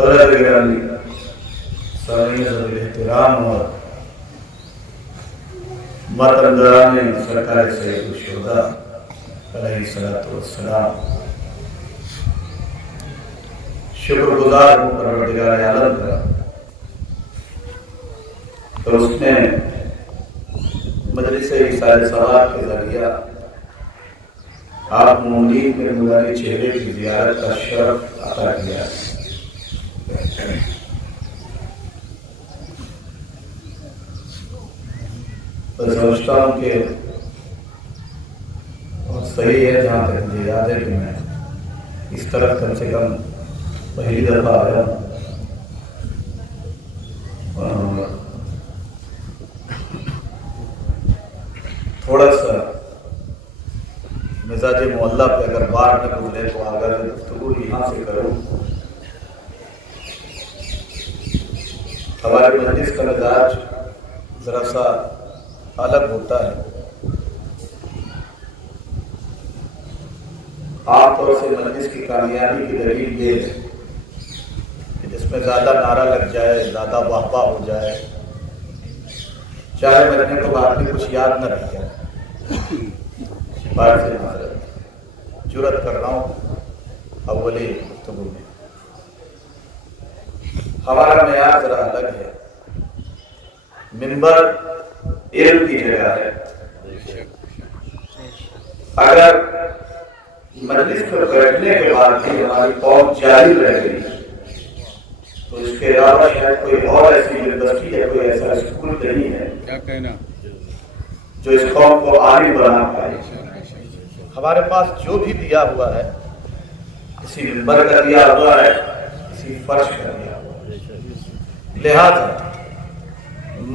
حضرت گرامی سامعین ذوی احترام اور ماتمداران سرکار سید الشہداء علیہ الصلوۃ والسلام، شکر گزار ہوں پروردگار عالم کا، اور اس نے مجلس ایصال ثواب کے ذریعہ آپ مومنین کے نورانی چہرے کی زیارت کا شرف عطا کیا۔ میں سمجھتا ہوں کہ بہت صحیح ہے، جہاں تک مجھے یاد ہے کہ میں اس طرف کم سے کم پہلی دفعہ آیا ہوں، اور تھوڑا سا مزاج معلّہ پہ اگر بات نہ گزرے تو اگر گفتگو یہاں سے کروں، ہمارے مجلس کا مزاج ذرا سا الگ ہوتا ہے۔ عام طور سے مجلس کی کامیابی کی دلیل یہ ہے کہ جس میں زیادہ نعرہ لگ جائے، زیادہ واہ واہ ہو جائے، چاہے مرنے کو بعد میں کچھ یاد نہ رہ جائے۔ باہر سے معذرت، جرأت کر رہا ہوں اولی گفتگو میں، ہمارا معیار ذرا الگ ہے۔ منبر علم کی جگہ ہے، اگر مجلس پر بیٹھنے کے بعد بھی ہماری قوم جاری رہ گئی تو اس کے علاوہ شاید کوئی اور ایسی یونیورسٹی یا کوئی ایسا اسکول نہیں ہے جو اس قوم کو عالم بنا پائے۔ ہمارے پاس جو بھی دیا ہوا ہے، کسی منبر کا دیا ہوا ہے، کسی فرش کا دیا ہوا ہے، لہذا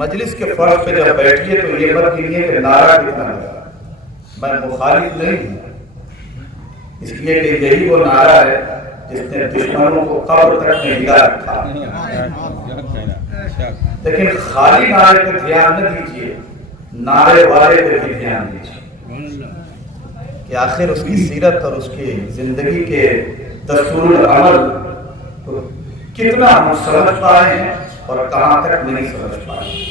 مجلس کے فرش پہ جب بیٹھیے تو یہ مت کیجیے کہ نعرہ کتنا لگا۔ میں مخالف نہیں ہوں، اس لیے کہ یہی وہ نعرہ ہے جس نے دشمنوں کو قبر تک میں ہلا رکھا۔ لیکن خالی نعرے پہ دھیان نہ دیجیے، نعرے والے پہ بھی دھیان دیجیے کہ آخر اس کی سیرت اور اس کی زندگی کے دستور العمل کو کتنا ہم سمجھ پائے ہیں اور کہاں تک نہیں سمجھ پائے۔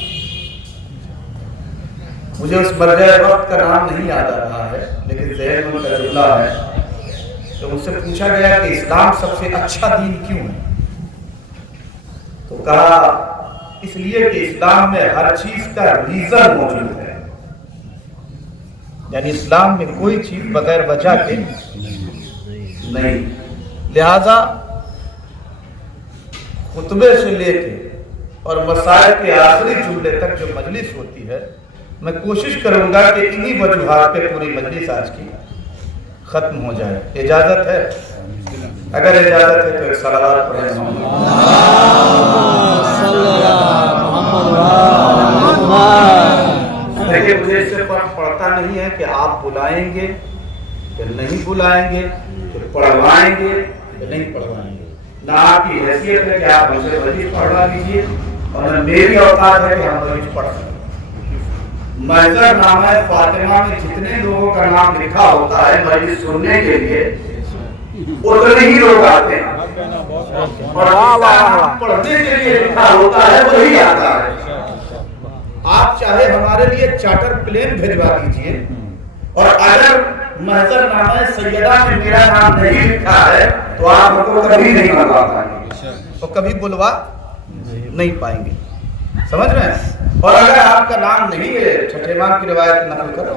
مجھے اس مرجع وقت کا نام نہیں یاد آ رہا ہے، لیکن ذہن میں کا جملہ ہے کہ مجھ سے پوچھا گیا کہ اسلام سب سے اچھا دین کیوں ہے، تو کہا اس لیے کہ اسلام میں ہر چیز کا ریزن موجود ہے، یعنی اسلام میں کوئی چیز بغیر وجہ کے نہیں۔ لہذا خطبے سے لے کے اور مسائل کے آخری جملے تک جو مجلس ہوتی ہے، میں کوشش کروں گا کہ انہی وجوہات پہ پوری مجلس آج کی ختم ہو جائے۔ اجازت ہے؟ اگر اجازت ہے تو ایک صلوات پڑھیں۔ دیکھیے، مجھے اس سے فرق پڑتا نہیں ہے کہ آپ بلائیں گے کہ نہیں بلائیں گے، کہ پڑھوائیں گے کہ نہیں پڑھوائیں گے، نہ آپ کی حیثیت ہے کہ آپ مجھے مجلس پڑھوا دیجیے، اور نہ میری اوقات ہے کہ ہم مجلس پڑھ سکیں۔ محضر نامہ فاطمہ میں جتنے لوگوں کا نام لکھا ہوتا ہے مجلس سننے کے لیے، اتنے ہی لوگ آتے ہیں، اور جس کا نام پڑھنے کے لیے لکھا ہوتا ہے وہی آتا ہے۔ آپ چاہے ہمارے لیے چارٹر پلین بھیجوا دیجئے، اور اگر محضر نامہ سیدہ میں میرا نام نہیں لکھا ہے تو آپ کو کبھی نہیں بلوا پائیں گے، تو کبھی بلوا نہیں پائیں گے، سمجھ رہے ہیں؟ اور اگر آپ کا نام نہیں ہے، چھٹے امام کی روایت نقل کرو،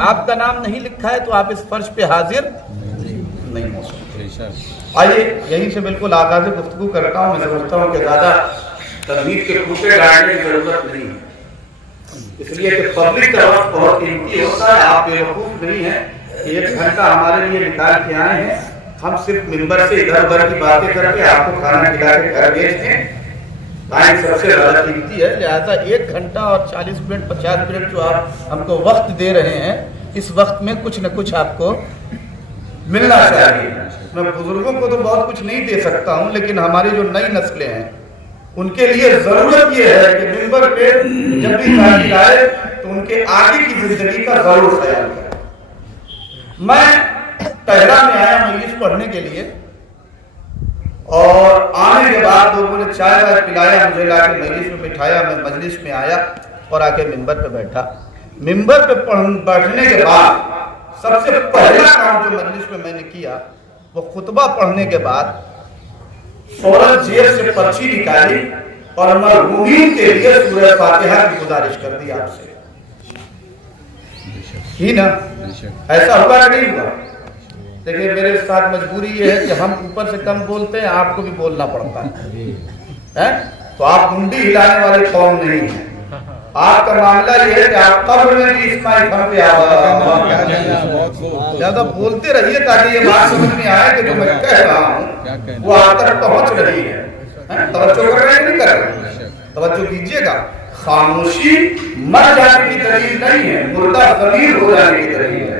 آپ کا نام نہیں لکھا ہے تو آپ اس فرش پہ حاضر نہیں ہو سکتے۔ آئیے یہیں سے بالکل آغاز گفتگو کرتا ہوں۔ میں سمجھتا ہوں کہ زیادہ تمہید کے پھوٹے ڈالنے کی ضرورت نہیں ہے، اس لیے کہ پبلک کا وقت بہت قیمتی ہوتا ہے۔ آپ بیوقوف نہیں ہیں کہ 1 گھنٹہ ہمارے لیے نکال کے آئے ہیں، ہم صرف منبر سے ادھر ادھر کی باتیں کر کے آپ کو کھانا کھلا کے گھر بھیج دیں۔ ٹائم سب سے زیادہ قیمتی ہے، لہٰذا 1 گھنٹہ اور 40 منٹ 50 منٹ جو آپ ہم کو وقت دے رہے ہیں، اس وقت میں کچھ نہ کچھ آپ کو ملنا چاہیے۔ میں بزرگوں کو تو بہت کچھ نہیں دے سکتا ہوں، لیکن ہماری جو نئی نسلیں ہیں ان کے لیے ضرورت یہ ہے کہ منبر پہ جب بھی ذاکر آئے تو ان کے آگے کی زندگی کا ضرور خیال کریں۔ میں تہران میں آیا مجلس پڑھنے کے لیے، اور آپ لوگوں نے چائے وائے پلایا، مجھے لا کے مجلس میں بٹھایا، میں مجلس میں آیا اور آ کے ممبر پہ بیٹھا۔ ممبر پہ بیٹھنے کے بعد سب سے پہلا کام جو مجلس میں میں نے کیا وہ خطبہ پڑھنے کے بعد فوراً جیب سے پرچی نکالی اور مرحومین کے لیے سورہ فاتحہ کی گزارش کر دی آپ سے ہی نا۔ ایسا ہوا کہ نہیں ہوا؟ دیکھیں میرے ساتھ مجبوری یہ ہے کہ ہم اوپر سے کم بولتے ہیں، آپ کو بھی بولنا پڑتا ہے، تو آپ منڈی ہلانے والے قوم نہیں ہیں۔ آپ کا معاملہ یہ ہے کہ آپ قبر میں بھی اسماعیل خان پہ زیادہ بولتے رہیے تاکہ یہ بات سمجھ میں آئے کہ جو میں کہہ رہا ہوں وہ آپ تک پہنچ رہی ہے۔ توجہ کر رہے ہیں نہیں کر رہے؟ توجہ کیجئے گا۔ خاموشی مر جانے کی دلیل نہیں ہے، مردہ ضمیر ہو جانے کی دلیل ہے۔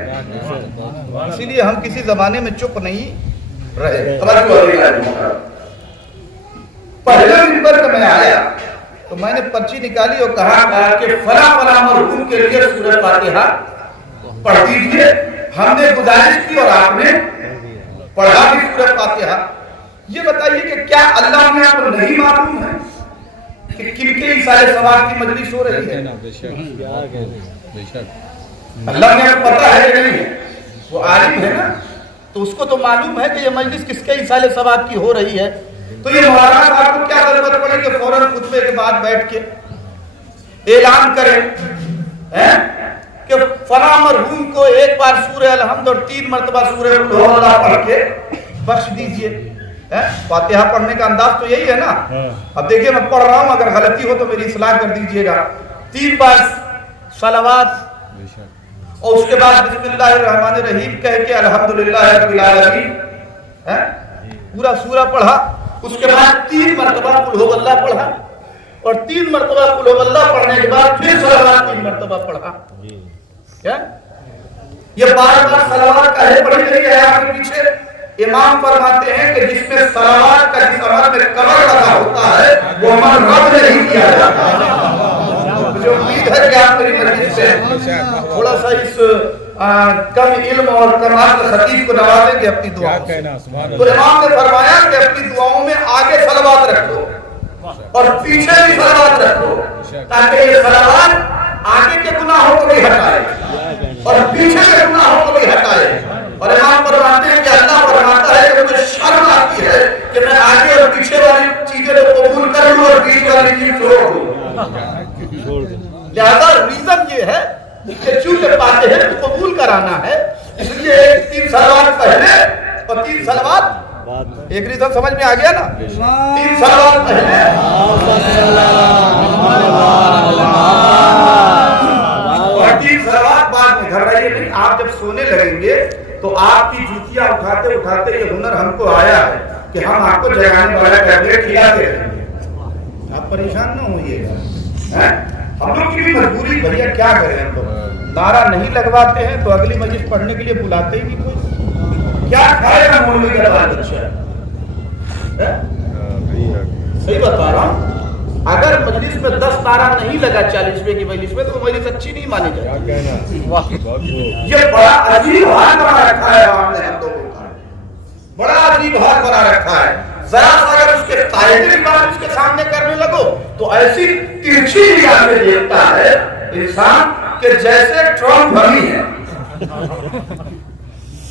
اسی لیے ہم کسی زمانے میں چپ نہیں رہے۔ پہلے منبر پہ میں آیا تو میں نے پرچی نکالی اور کہا کہ فلاں فلاں مرحوم کے لیے سورہ فاتحہ پڑھ دیجئے۔ ہم نے گزارش کی اور آپ نے پڑھا بھی سورہ فاتحہ۔ یہ بتائیے کہ کیا اللہ میں آپ کو نہیں معلوم ہے کہ کن کے ایصال ثواب کی مجلس ہو رہی ہے؟ اللہ میں آپ کو پتا ہے کہ نہیں ہے؟ وہ عالم ہے نا، تو اس کو تو معلوم ہے کہ یہ مجلس کس کے ایصال ثواب کی ہو رہی ہے۔ تو یہ مولانا صاحب کو کیا ضرورت پڑے کہ فوراً خطبے کے بعد بیٹھ کے اعلان کریں کہ فلاں مرحوم کو ایک بار سورہ الحمد اور 3 مرتبہ سورہ اللہ پڑھ کے بخش دیجئے۔ فاتحہ پڑھنے کا انداز تو یہی ہے نا۔ اب دیکھیے میں پڑھ رہا ہوں، اگر غلطی ہو تو میری اصلاح کر دیجئے گا۔ 3 بار صلوات اور اس کے بعد بسم اللہ الرحمن الرحیم کہہ کے الحمدللہ رب العالمین پورا سورہ پڑھا۔ اس کے بعد 3 مرتبہ قل ہو اللہ پڑھا اور 3 مرتبہ قل ہو اللہ پڑھنے کے بعد پھر صلوات 3 مرتبہ پڑھا۔ کیا یہ بار بار صلوات کہے پڑھی گئی ہے؟ آپ کے پیچھے امام فرماتے ہیں کہ جس میں صلوات کا جس عمل میں کمر لگا ہوتا ہے وہ عمل رب نے نہیں کیا جاتا۔ مجھے امید ہے کہ آپ میری مجلس سے تھوڑا سا اس کم علم اور کمال خطیب کو نوازیں گے اپنی دعاؤں سے۔ تو امام نے فرمایا کہ اپنی دعاؤں میں آگے صلوات رکھو اور پیچھے بھی صلوات رکھو تاکہ یہ صلوات آگے کے گناہوں کو بھی ہٹائے اور پیچھے کے گناہوں کو بھی ہٹائے۔ اور امام فرماتے ہیں کہ اللہ فرماتا ہے کہ مجھے شرم آتی ہے کہ میں آگے اور پیچھے والی چیزیں کو قبول کر لوں اور بیچ والی چیز چھوڑ دوں۔ لہذا ریزن یہ ہے کہ چونکہ فاتحہ کو قبول کرانا ہے اس لیے 3 صلوات پہلے اور 3 صلوات، ایک ریزن سمجھ میں آ گیا نا؟ 3 صلوات پہلے اور 3 صلوات بعد میں۔ گھبرائیے نہیں، آپ جب سونے لگیں گے تو آپ کی جوتیاں اٹھاتے اٹھاتے یہ ہنر ہم کو آیا ہے کہ ہم آپ کو جگانے والا ٹیبلٹ کھلاتے رہیں گے، آپ پریشان نہ ہوئیے گا۔ ہم لوگ کی بھی مجبوری، بھیا کیا کریں، ہم تو نعرہ نہیں لگواتے ہیں تو اگلی مجلس پڑھنے کے لیے بلاتے ہی نہیں کوئی۔ کیا کھائے گا مولوی کا بال بچہ؟ صحیح بتا رہا ہوں، اگر مجلس میں 10 نعرہ نہیں لگا 40ویں کی مجلس میں تو وہ مجلس اچھی نہیں مانی جائے۔ یہ بڑا عجیب حال بنا رکھا ہے عوام نے، ہم لوگوں کا بڑا عجیب حال بنا رکھا ہے۔ ذرا سا اگر اس کے قاعدے کی بات اس کے سامنے کرنے لگو تو ایسی ترچھی نگاہ سے دیکھتا ہے انسان کہ جیسے ٹرمپ بھری ہے،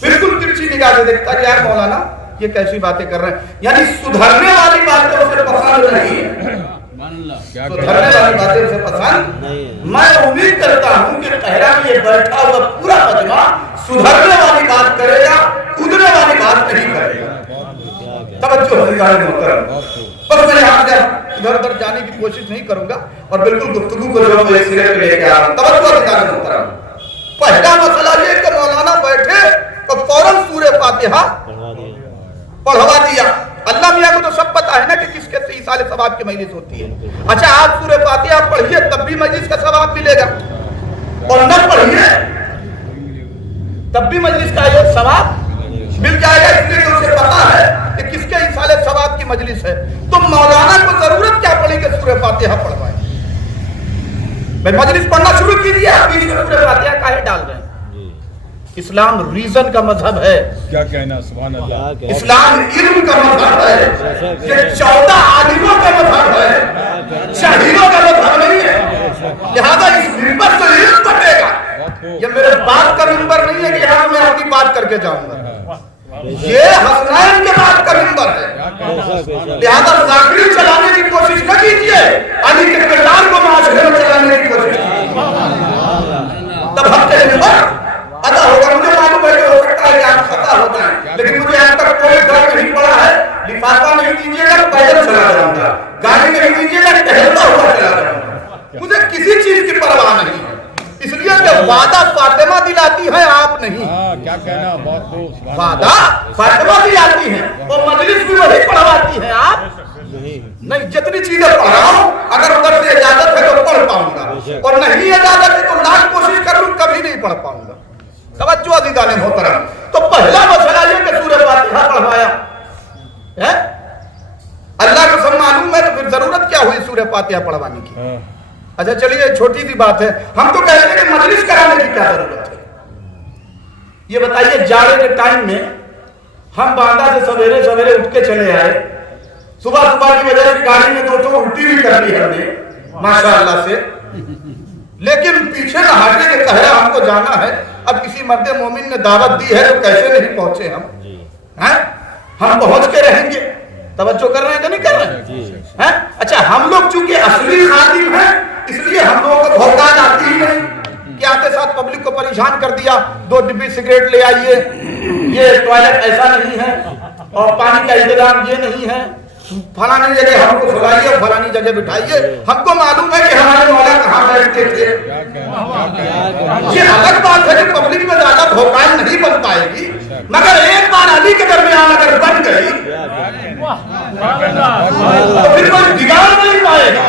بالکل ترچھی نگاہ سے دیکھتا ہے یار مولانا یہ کیسی باتیں کر رہے ہیں، یعنی سدھرنے والی باتیں اسے پسند نہیں ہے، سدھرنے والی باتیں اسے پسند نہیں۔ میں امید کرتا ہوں کہ قاہرہ میں یہ بیٹھا ہوا پورا مجمع سدھرنے والی بات کرے گا، کودنے والی بات نہیں کرے گا۔ توجہ حضرات محترم، بس میں یہاں سے ادھر ادھر جانے کی کوشش نہیں کروں گا اور بالکل گفتگو کو جو میں سرے پہ لے کے آ رہا ہوں۔ توجہ حضرات محترم، پہلا مسئلہ یہ کہ مولانا بیٹھے تو فوراً سورہ فاتحہ پڑھوا دیا۔ اللہ میاں کو تو سب پتا ہے نا کہ کس کے ایصال ثواب کی مجلس ہوتی ہے۔ اچھا آپ سورہ فاتحہ پڑھیے تب بھی مجلس کا ثواب ملے گا اور نہ پڑھیے تب بھی مجلس کا یہ ثواب مل جائے گا، اس لیے اسے پتا ہے کہ کس کے ایصال ثواب کی مجلس ہے۔ تو مولانا کو ضرورت کیا پڑی کہ سورہ فاتحہ پڑھوائے؟ میں مجلس پڑھنا شروع کیجیے، آپ بیچ میں سورہ فاتحہ کاہے ڈال رہے ہیں؟ اسلام ریزن کا مذہب ہے، کیا کہنا، سبحان اللہ، اسلام علم کا مذہب ہے۔ یہ 14 عالم बात का मिंबर नहीं है कि यहाँ मैं अपनी बात करके जाऊंगा, ये हसनैन के बात का मिंबर है। लिहाजा जाकिरी चलाने की कोशिश न कीजिए, अली के किरदार को माशरे में चलाने की कोशिश कीजिए, तब हक के मिंबर अदा होगा। मुझे मालूम है कि हो सकता है कि आप खता हो जाए, लेकिन मुझे आज तक कोई डर नहीं पड़ा है। लिफाफा नहीं दीजिएगा, पैदल चला जाऊंगा, गाड़ी नहीं दीजिएगा, टहलता हुआ चला जाऊंगा, मुझे किसी चीज की परवाह नहीं है। इसलिए कि वादा फातिमा दिलाती है, आप नहीं। क्या कहना, बहुत वादा फातिमा दिलाती है और मजलिस भी वही पढ़वाती है, आप नहीं। जितनी चीजें पढ़ाओ, अगर उधर से इजाजत है तो पढ़ पाऊंगा, और नहीं इजाजत है तो लाख कोशिश कर लूं, कभी नहीं पढ़ पाऊंगा। तवज्जो अज़ीज़ान मोहतरम, तो पहला मसला ये कि सूरह फातिहा पढ़वाया है, अल्लाह को सब मालूम है, तो फिर जरूरत क्या हुई सूरह फातिहा पढ़वाने की। अच्छा चलिए, छोटी सी बात है, हम तो कहते हैं कि मजलिस कराने की क्या जरूरत है। ये बताइए, जाड़े के टाइम में हम बांदा से सवेरे सवेरे उठ के चले आए, सुबह सुबह की वजह से गाड़ी में दो उल्टी भी कर ली हमने माशाअल्लाह से, लेकिन पीछे न हटे के कह रहा हमको जाना है। अब किसी मर्द मोमिन ने दावत दी है तो कैसे नहीं पहुंचे हम, हम पहुंच के रहेंगे। तवज्जो कर रहे हैं कि नहीं कर रहे हैं? अच्छा, हम लोग चूंकि असली खादिम हैं, इसलिए हम लोगों को भौकाल आती ही नहीं कि आते साथ पब्लिक को परेशान कर दिया, 2 डिब्बी सिगरेट ले आइए, ये टॉयलेट ऐसा नहीं है, और पानी का इंतजाम ये नहीं है, फलानी जगह हमको सुलाइए, फलानी जगह बिठाइए। हमको मालूम है कि हमारे मौला कहाँ बैठते थे। ये अलग बात है कि पब्लिक में ज्यादा भौकाल नहीं बन पाएगी, मगर एक बार अली के दरमियान अगर बन गई तो फिर कोई बिगाड़ नहीं पाएगा।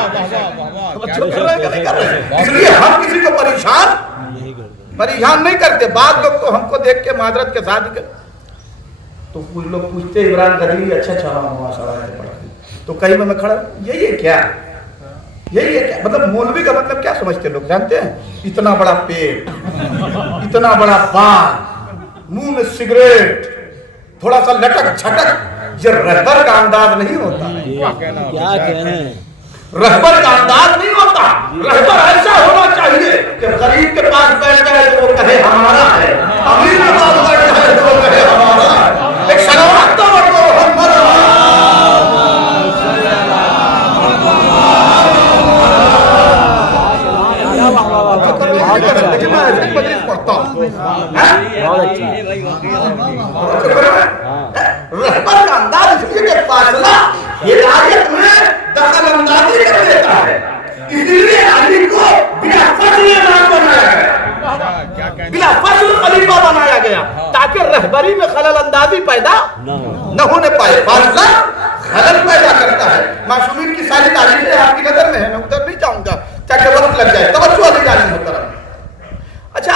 इसलिए हम किसी को परेशान नहीं करते। बाद लोग तो हमको देख के माजरत के साथ तो कुछ लोग पूछते इमरान गदरी अच्छा हुआ, तो कहीं मैं खड़ा, यही है क्या, यही है क्या, मतलब मौलवी का मतलब क्या समझते लोग जानते हैं? इतना बड़ा पेट, इतना बड़ा पान, मुंह में सिगरेट, थोड़ा सा लटक झटक, ये रहबर का अंदाज नहीं होता। क्या कहना है, रहबर का अंदाज नहीं होता। रहबर ऐसा होना चाहिए कि गरीब के पास बैठ जाए तो वो कहे हमारा है, अमीर के पास बैठ जाए तो वो कहे हमारा है। एक सलावत तो लेकिन मैं ऐसे ही मजलिस पढ़ता हूँ। रहबर का अंदाज इसलिए फासला हिदायत में दखल अंदाजी कर देता है, इसलिए अली को बिना फजल नाम बनाया गया, बिना फजल खलीफा बनाया गया, ताकि रहबरी में खलल अंदाजी पैदा न होने पाए। फासला खलल पैदा करता है। मासूमीन की सारी तारीफें आपकी नजर में है, मैं उधर नहीं जाऊंगा ताकि वक्त लग जाए। तवज्जो अज़ीज़ान मोहतरम, अच्छा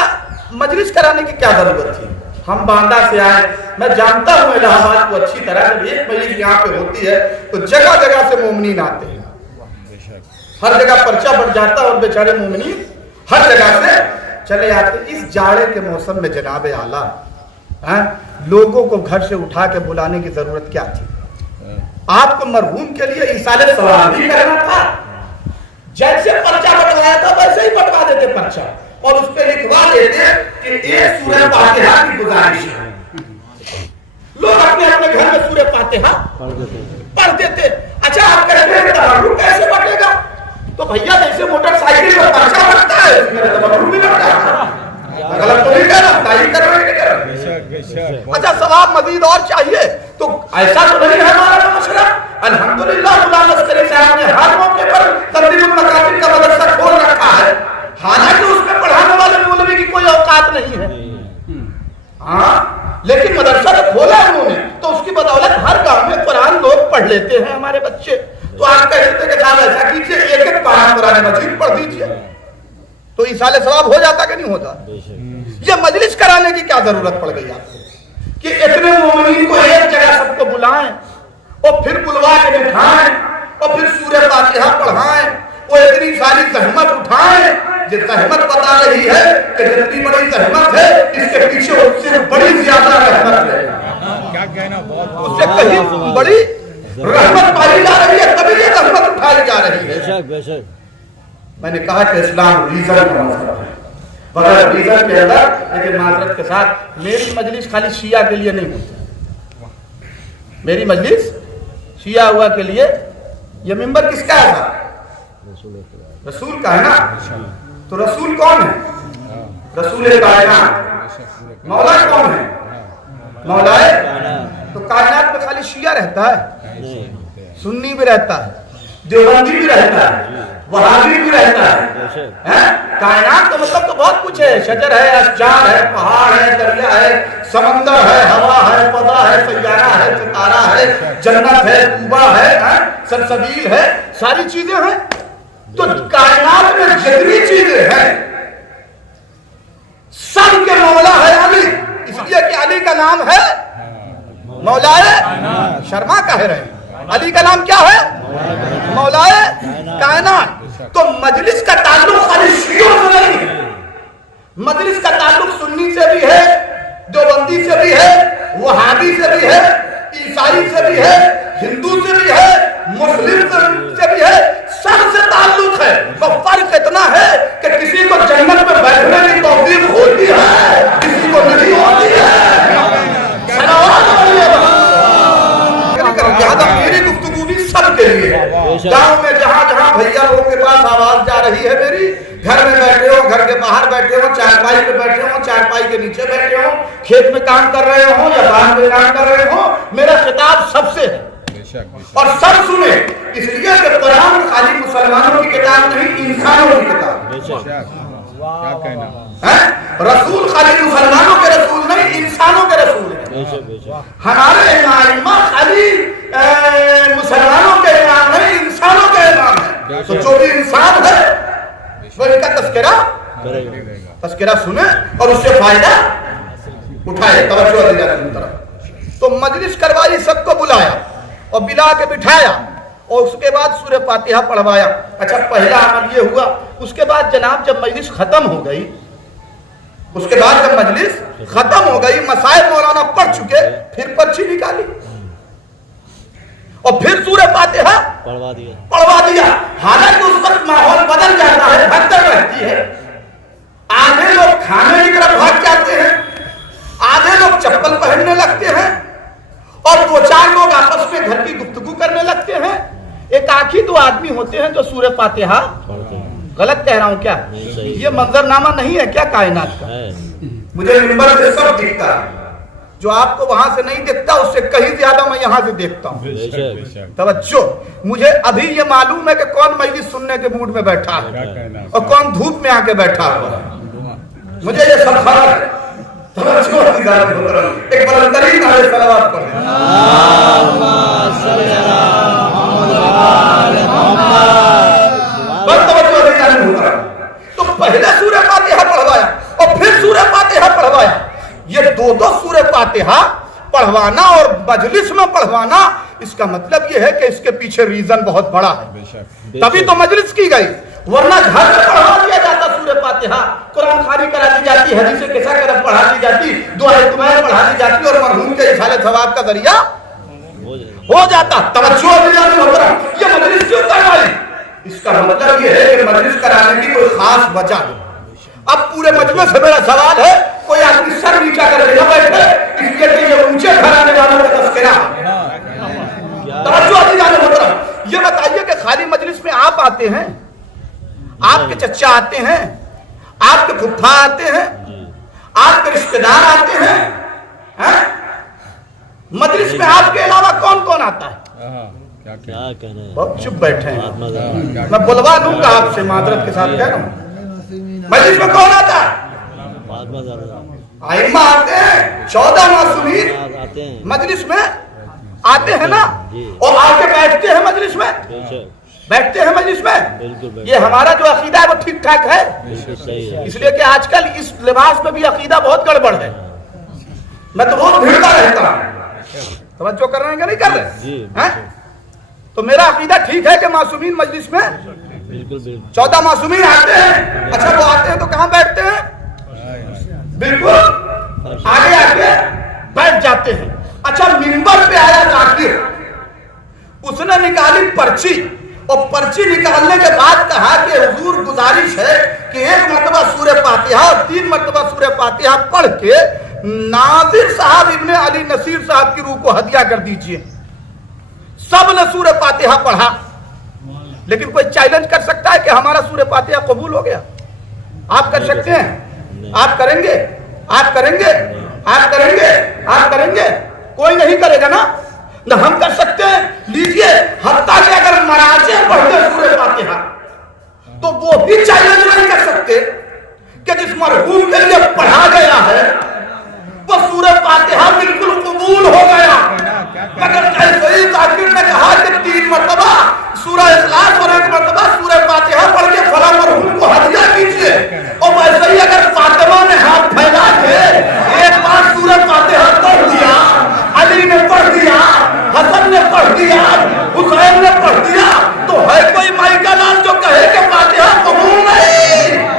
मजलिस कराने की क्या जरूरत थी? हम बांदा से आए, मैं जानता हूँ इलाहाबाद को अच्छी तरह, जब एक मजलिस यहाँ पे होती है तो जगह जगह से मोमिनीन आते हैं, हर जगह पर्चा बढ़ जाता है और बेचारे मोमिनीन हर जगह से चले आते। इस जाड़े के मौसम में जनाब आला लोगों को घर से उठा के बुलाने की जरूरत क्या थी? आपको मरहूम के लिए इसाले सवाल भी करना था, जैसे पर्चा बटवाया था वैसे ही बटवा देते पर्चा, और उस पर लिखवा देते कि एक सूरह फातिहा की गुजारिश है। लोग अपने अपने घर में सूरह फातिहा पढ़ देते। अच्छा, आप कहते हैं तबर्रुक कैसे बटेगा? तो भैया जैसे मोटरसाइकिल में पर्चा बटता है, इसमें तबर्रुक भी बटता है। गलत तो नहीं कह रहा, तारीफ कर रहे हैं। अच्छा, सवाब मजीद और चाहिए तो ऐसा तो नहीं है हमारा मसला। अल्हम्दुलिल्लाह गुलाम अस्करी साहब ने हर मौके पर तबलीगुल मकातिब का मदरसा खोल रखा है, हालांकि उसमें पढ़ाने वाले मौलवी की कोई औकात नहीं है, हाँ, लेकिन मदरसा तो खोला है उन्होंने, तो उसकी बदौलत हर गांव में कुरान लोग पढ़ लेते हैं हमारे बच्चे। तो आप कहते हैं कि साहब ऐसा कीजिए, एक एक पारा कुरान मजीद पढ़ दीजिए, तो इसाले सवाब हो जाता कि नहीं होता? ये मजलिस कराने की क्या जरूरत पड़ गई आपको कि इतने मोमिनीन को एक जगह सबको बुलाएं और फिर बुलवा के बिठाएं और फिर सूरह फातिहा पढ़ाएं, वो इतनी सारी जहमत उठाएं। जो जहमत बता रही है कि जितनी बड़ी जहमत है इसके पीछे उससे बड़ी ज्यादा रहमत है। क्या कहना, बहुत उससे कहीं बड़ी रहमत पाई जा रही है, तभी ये रहमत उठाई जा रही है। बेशक बेशक। मैंने कहा कि इस्लाम रीजन का मसला है, बगैर रीजन के अंदर। लेकिन माजरत के साथ मेरी मजलिस खाली शिया के लिए नहीं होती, मेरी मजलिस शिया हुआ के लिए। ये मिंबर किसका है साहब? रसूल का है ना। तो रसूल कौन है? रसूल कायनात। मौला कौन है? मौला है। तो कायनात में खाली शिया रहता है, सुन्नी भी रहता है, देवबंदी भी रहता है, वहाबी भी रहता है। कायनात का मतलब तो बहुत कुछ है, शजर है, अशजार है, पहाड़ है, दरिया है, समंदर है, हवा है, पौधा है, सैयारा है, सितारा है, जन्नत है, तूबा है, सलसबील है, सारी चीजें हैं। तो कायनात में जितनी चीजें हैं सब के मौला है अली, इसलिए कि अली का नाम है मौलाए शर्मा कह रहे हैं। अली का नाम क्या है? मौलाए कायनात। तो मजलिस का ताल्लुक खाली शियों से नहीं है, मजलिस का ताल्लुक सुन्नी से भी है, देवबंदी से भी है, वहाबी से भी है, ईसाई से भी है, हिंदू से भी है, मुस्लिम से भी है, सबसे ताल्लुक है। तो फर्क इतना है कि किसी को जन्नत में बैठने की तौफीक होती है, किसी को नहीं होती है। मेरी गुफ्तगू भी सबके लिए। गांव में जहां जहां भैया लोगों के पास आवाज जा रही है मेरी, घर में बैठे हो, घर के बाहर बैठे हो, चारपाई पे बैठे हो, चारपाई के नीचे बैठे हो, खेत में काम कर रहे हो या बाहर में काम कर रहे हो, मेरा खिताब सबसे है और सब सुने। इसलिए कि कुरान खाली मुसलमानों की किताब नहीं, इंसानों की किताब। क्या कहना है? रसूल खाली मुसलमानों के रसूल नहीं, इंसानों के रसूल है। हमारे इमाम खाली मुसलमानों के इमाम नहीं, इंसानों के इमाम है। तो जो भी इंसान है वो इनका तस्करा सुने और उससे फायदा उठाए, तवज्जो दी जाती है तरफ। तो मजलिस करवाई, सबको बुलाया और बिला के बिठाया और उसके बाद सूरह फातिहा पढ़वाया। अच्छा, पहला अमल ये हुआ। उसके बाद जनाब जब मजलिस खत्म हो गई, उसके बाद जब मजलिस खत्म हो गई, मसाइल मौलाना पढ़ चुके, फिर पर्ची निकाली और फिर सूरह फातिहा पढ़वा दिया। हालांकि उस वक्त माहौल बदल जाता है, भगदड़ रहती है। आधे लोग खाने की तरफ भाग जाते हैं, आधे लोग चप्पल पहनने लगते हैं और दो चार लोग आपस में घर की गुफ्तगू करने लगते हैं। एक आखिर दो आदमी होते हैं जो सूरह फातिहा, गलत कह रहा हूं क्या? ये मंजरनामा नहीं है क्या कायनात का? मुझे मिंबर से सब दिखता है, जो आपको वहां से नहीं दिखता उससे कहीं ज्यादा मैं यहाँ से देखता हूँ। तवज्जो, मुझे अभी ये मालूम है कि कौन मजलिस सुनने के मूड में बैठा है और कौन धूप में आके बैठा हुआ है, मुझे ये सब खबर है। एक बलंदरी नारे सलावत पढ़ें। तो पहले सूरह फातिहा पढ़वाया और फिर सूरह फातिहा पढ़वाया। ये दो सूरह फातिहा पढ़वाना और मजलिस में पढ़वाना, इसका मतलब ये है कि इसके पीछे रीजन बहुत बड़ा है, तभी तो मजलिस की गई। वरना घर में पढ़वा दिया जाता सूरह फातिहा, कुरान खानी करा दी जाती, हदीसें किसा करम पढ़ा दी जाती, दुआए तुम्हें पढ़ा दी जाती और मरहूम के इसाले सवाब का जरिया हो जाता। तवज्जो ये मजलिस क्यों करवाई? इसका मतलब ये है कि मजलिस कराने की कोई खास वजह है। अब पूरे मजमे से मेरा सवाल है, कोई आदमी सर नीचा करके न बैठे, इसलिए कि ये ऊंचे घराने वालों का तस्करा। ये बताइए कि खाली मजलिस में आप आते हैं, आपके चचा आते हैं, आपके फुफ्फा आते हैं, आपके रिश्तेदार आते हैं? मजलिस में आपके अलावा कौन कौन आता है? क्या कहना है? बहुत चुप बैठे हैं, मैं बुलवा लूंगा आपसे, मादरत के साथ कह रहा हूं। मजलिस में कौन आता है? आइम्मा आते हैं, 14 मासूमीन मजलिस में आते हैं ना, और आके बैठते हैं मजलिस में, बैठते हैं मजलिस में। ये हमारा जो अकीदा है वो ठीक ठाक है, इसलिए कि आजकल इस लिबास में भी अकीदा बहुत गड़बड़ है। मैं तो बहुत भिड़ता रहता हूँ, तवज्जो कर रहे हैं कि नहीं कर रहे हैं? तो मेरा अकीदा ठीक है कि मासूमीन मजलिस में 14 मासूमीन आते हैं। अच्छा, वो आते हैं तो कहाँ बैठते हैं? बिल्कुल आगे आगे बैठ जाते हैं। अच्छा, मिंबर पे आया जाकिर, उसने निकाली पर्ची اور پرچی نکالنے کے بعد کہا کہ حضور گزارش ہے کہ 1 مرتبہ سورہ فاتحہ اور 3 مرتبہ سورہ فاتحہ پڑھ کے ناظر صاحب ابن علی نصیر صاحب کی روح کو ہدیہ کر دیجئے. سب نے سورہ فاتحہ پڑھا. لیکن کوئی چیلنج کر سکتا ہے کہ ہمارا سورہ فاتحہ قبول ہو گیا؟ آپ کر سکتے ہیں؟ آپ کریں گے؟ آپ کریں گے؟ آپ کریں گے؟ آپ کریں گے؟ کوئی نہیں کرے گا نا. نہ ہم کر سکتے ہیں. لیجئے حتیٰ کہ اگر مراجع پڑھتے سورہ فاتحہ تو وہ بھی چیلنج نہیں کر سکتے کہ جس مرحوم کے لیے پڑھا گیا ہے وہ سورہ فاتحہ بالکل قبول ہو گیا. مگر ایسے ذاکر نے کہا کہ 3 مرتبہ سورہ اخلاص اور 1 مرتبہ سورہ فاتحہ پڑھ کے فلاں مرحوم کو ہدیہ کیجیے. اور ویسے ہی اگر فاطمہ نے ہاتھ پھیلا کے ایک بار سورہ فاتحہ پڑھ دیا، علی نے پڑھ دیا، حسن نے پڑھ دیا، حسین نے پڑھ دیا، تو ہے کوئی مائی کا لال جو کہے کہ فاتحہ قبول نہیں؟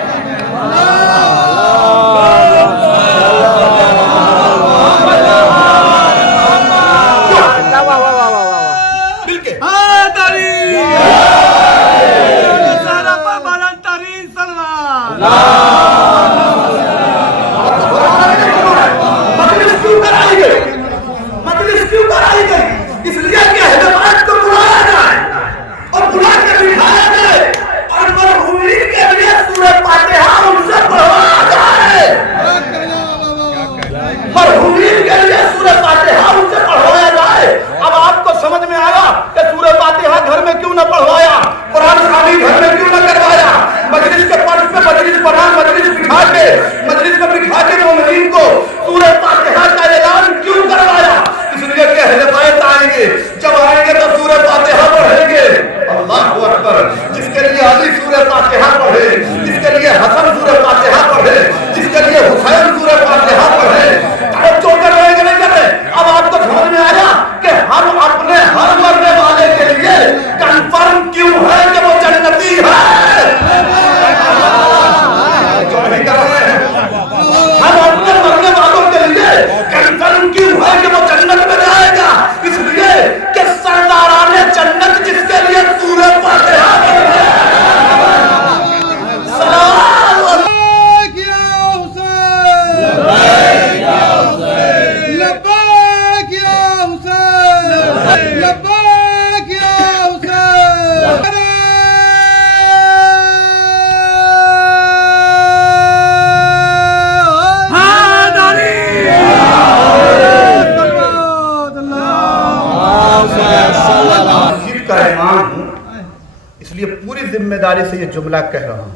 سے یہ جملہ کہہ رہا ہوں.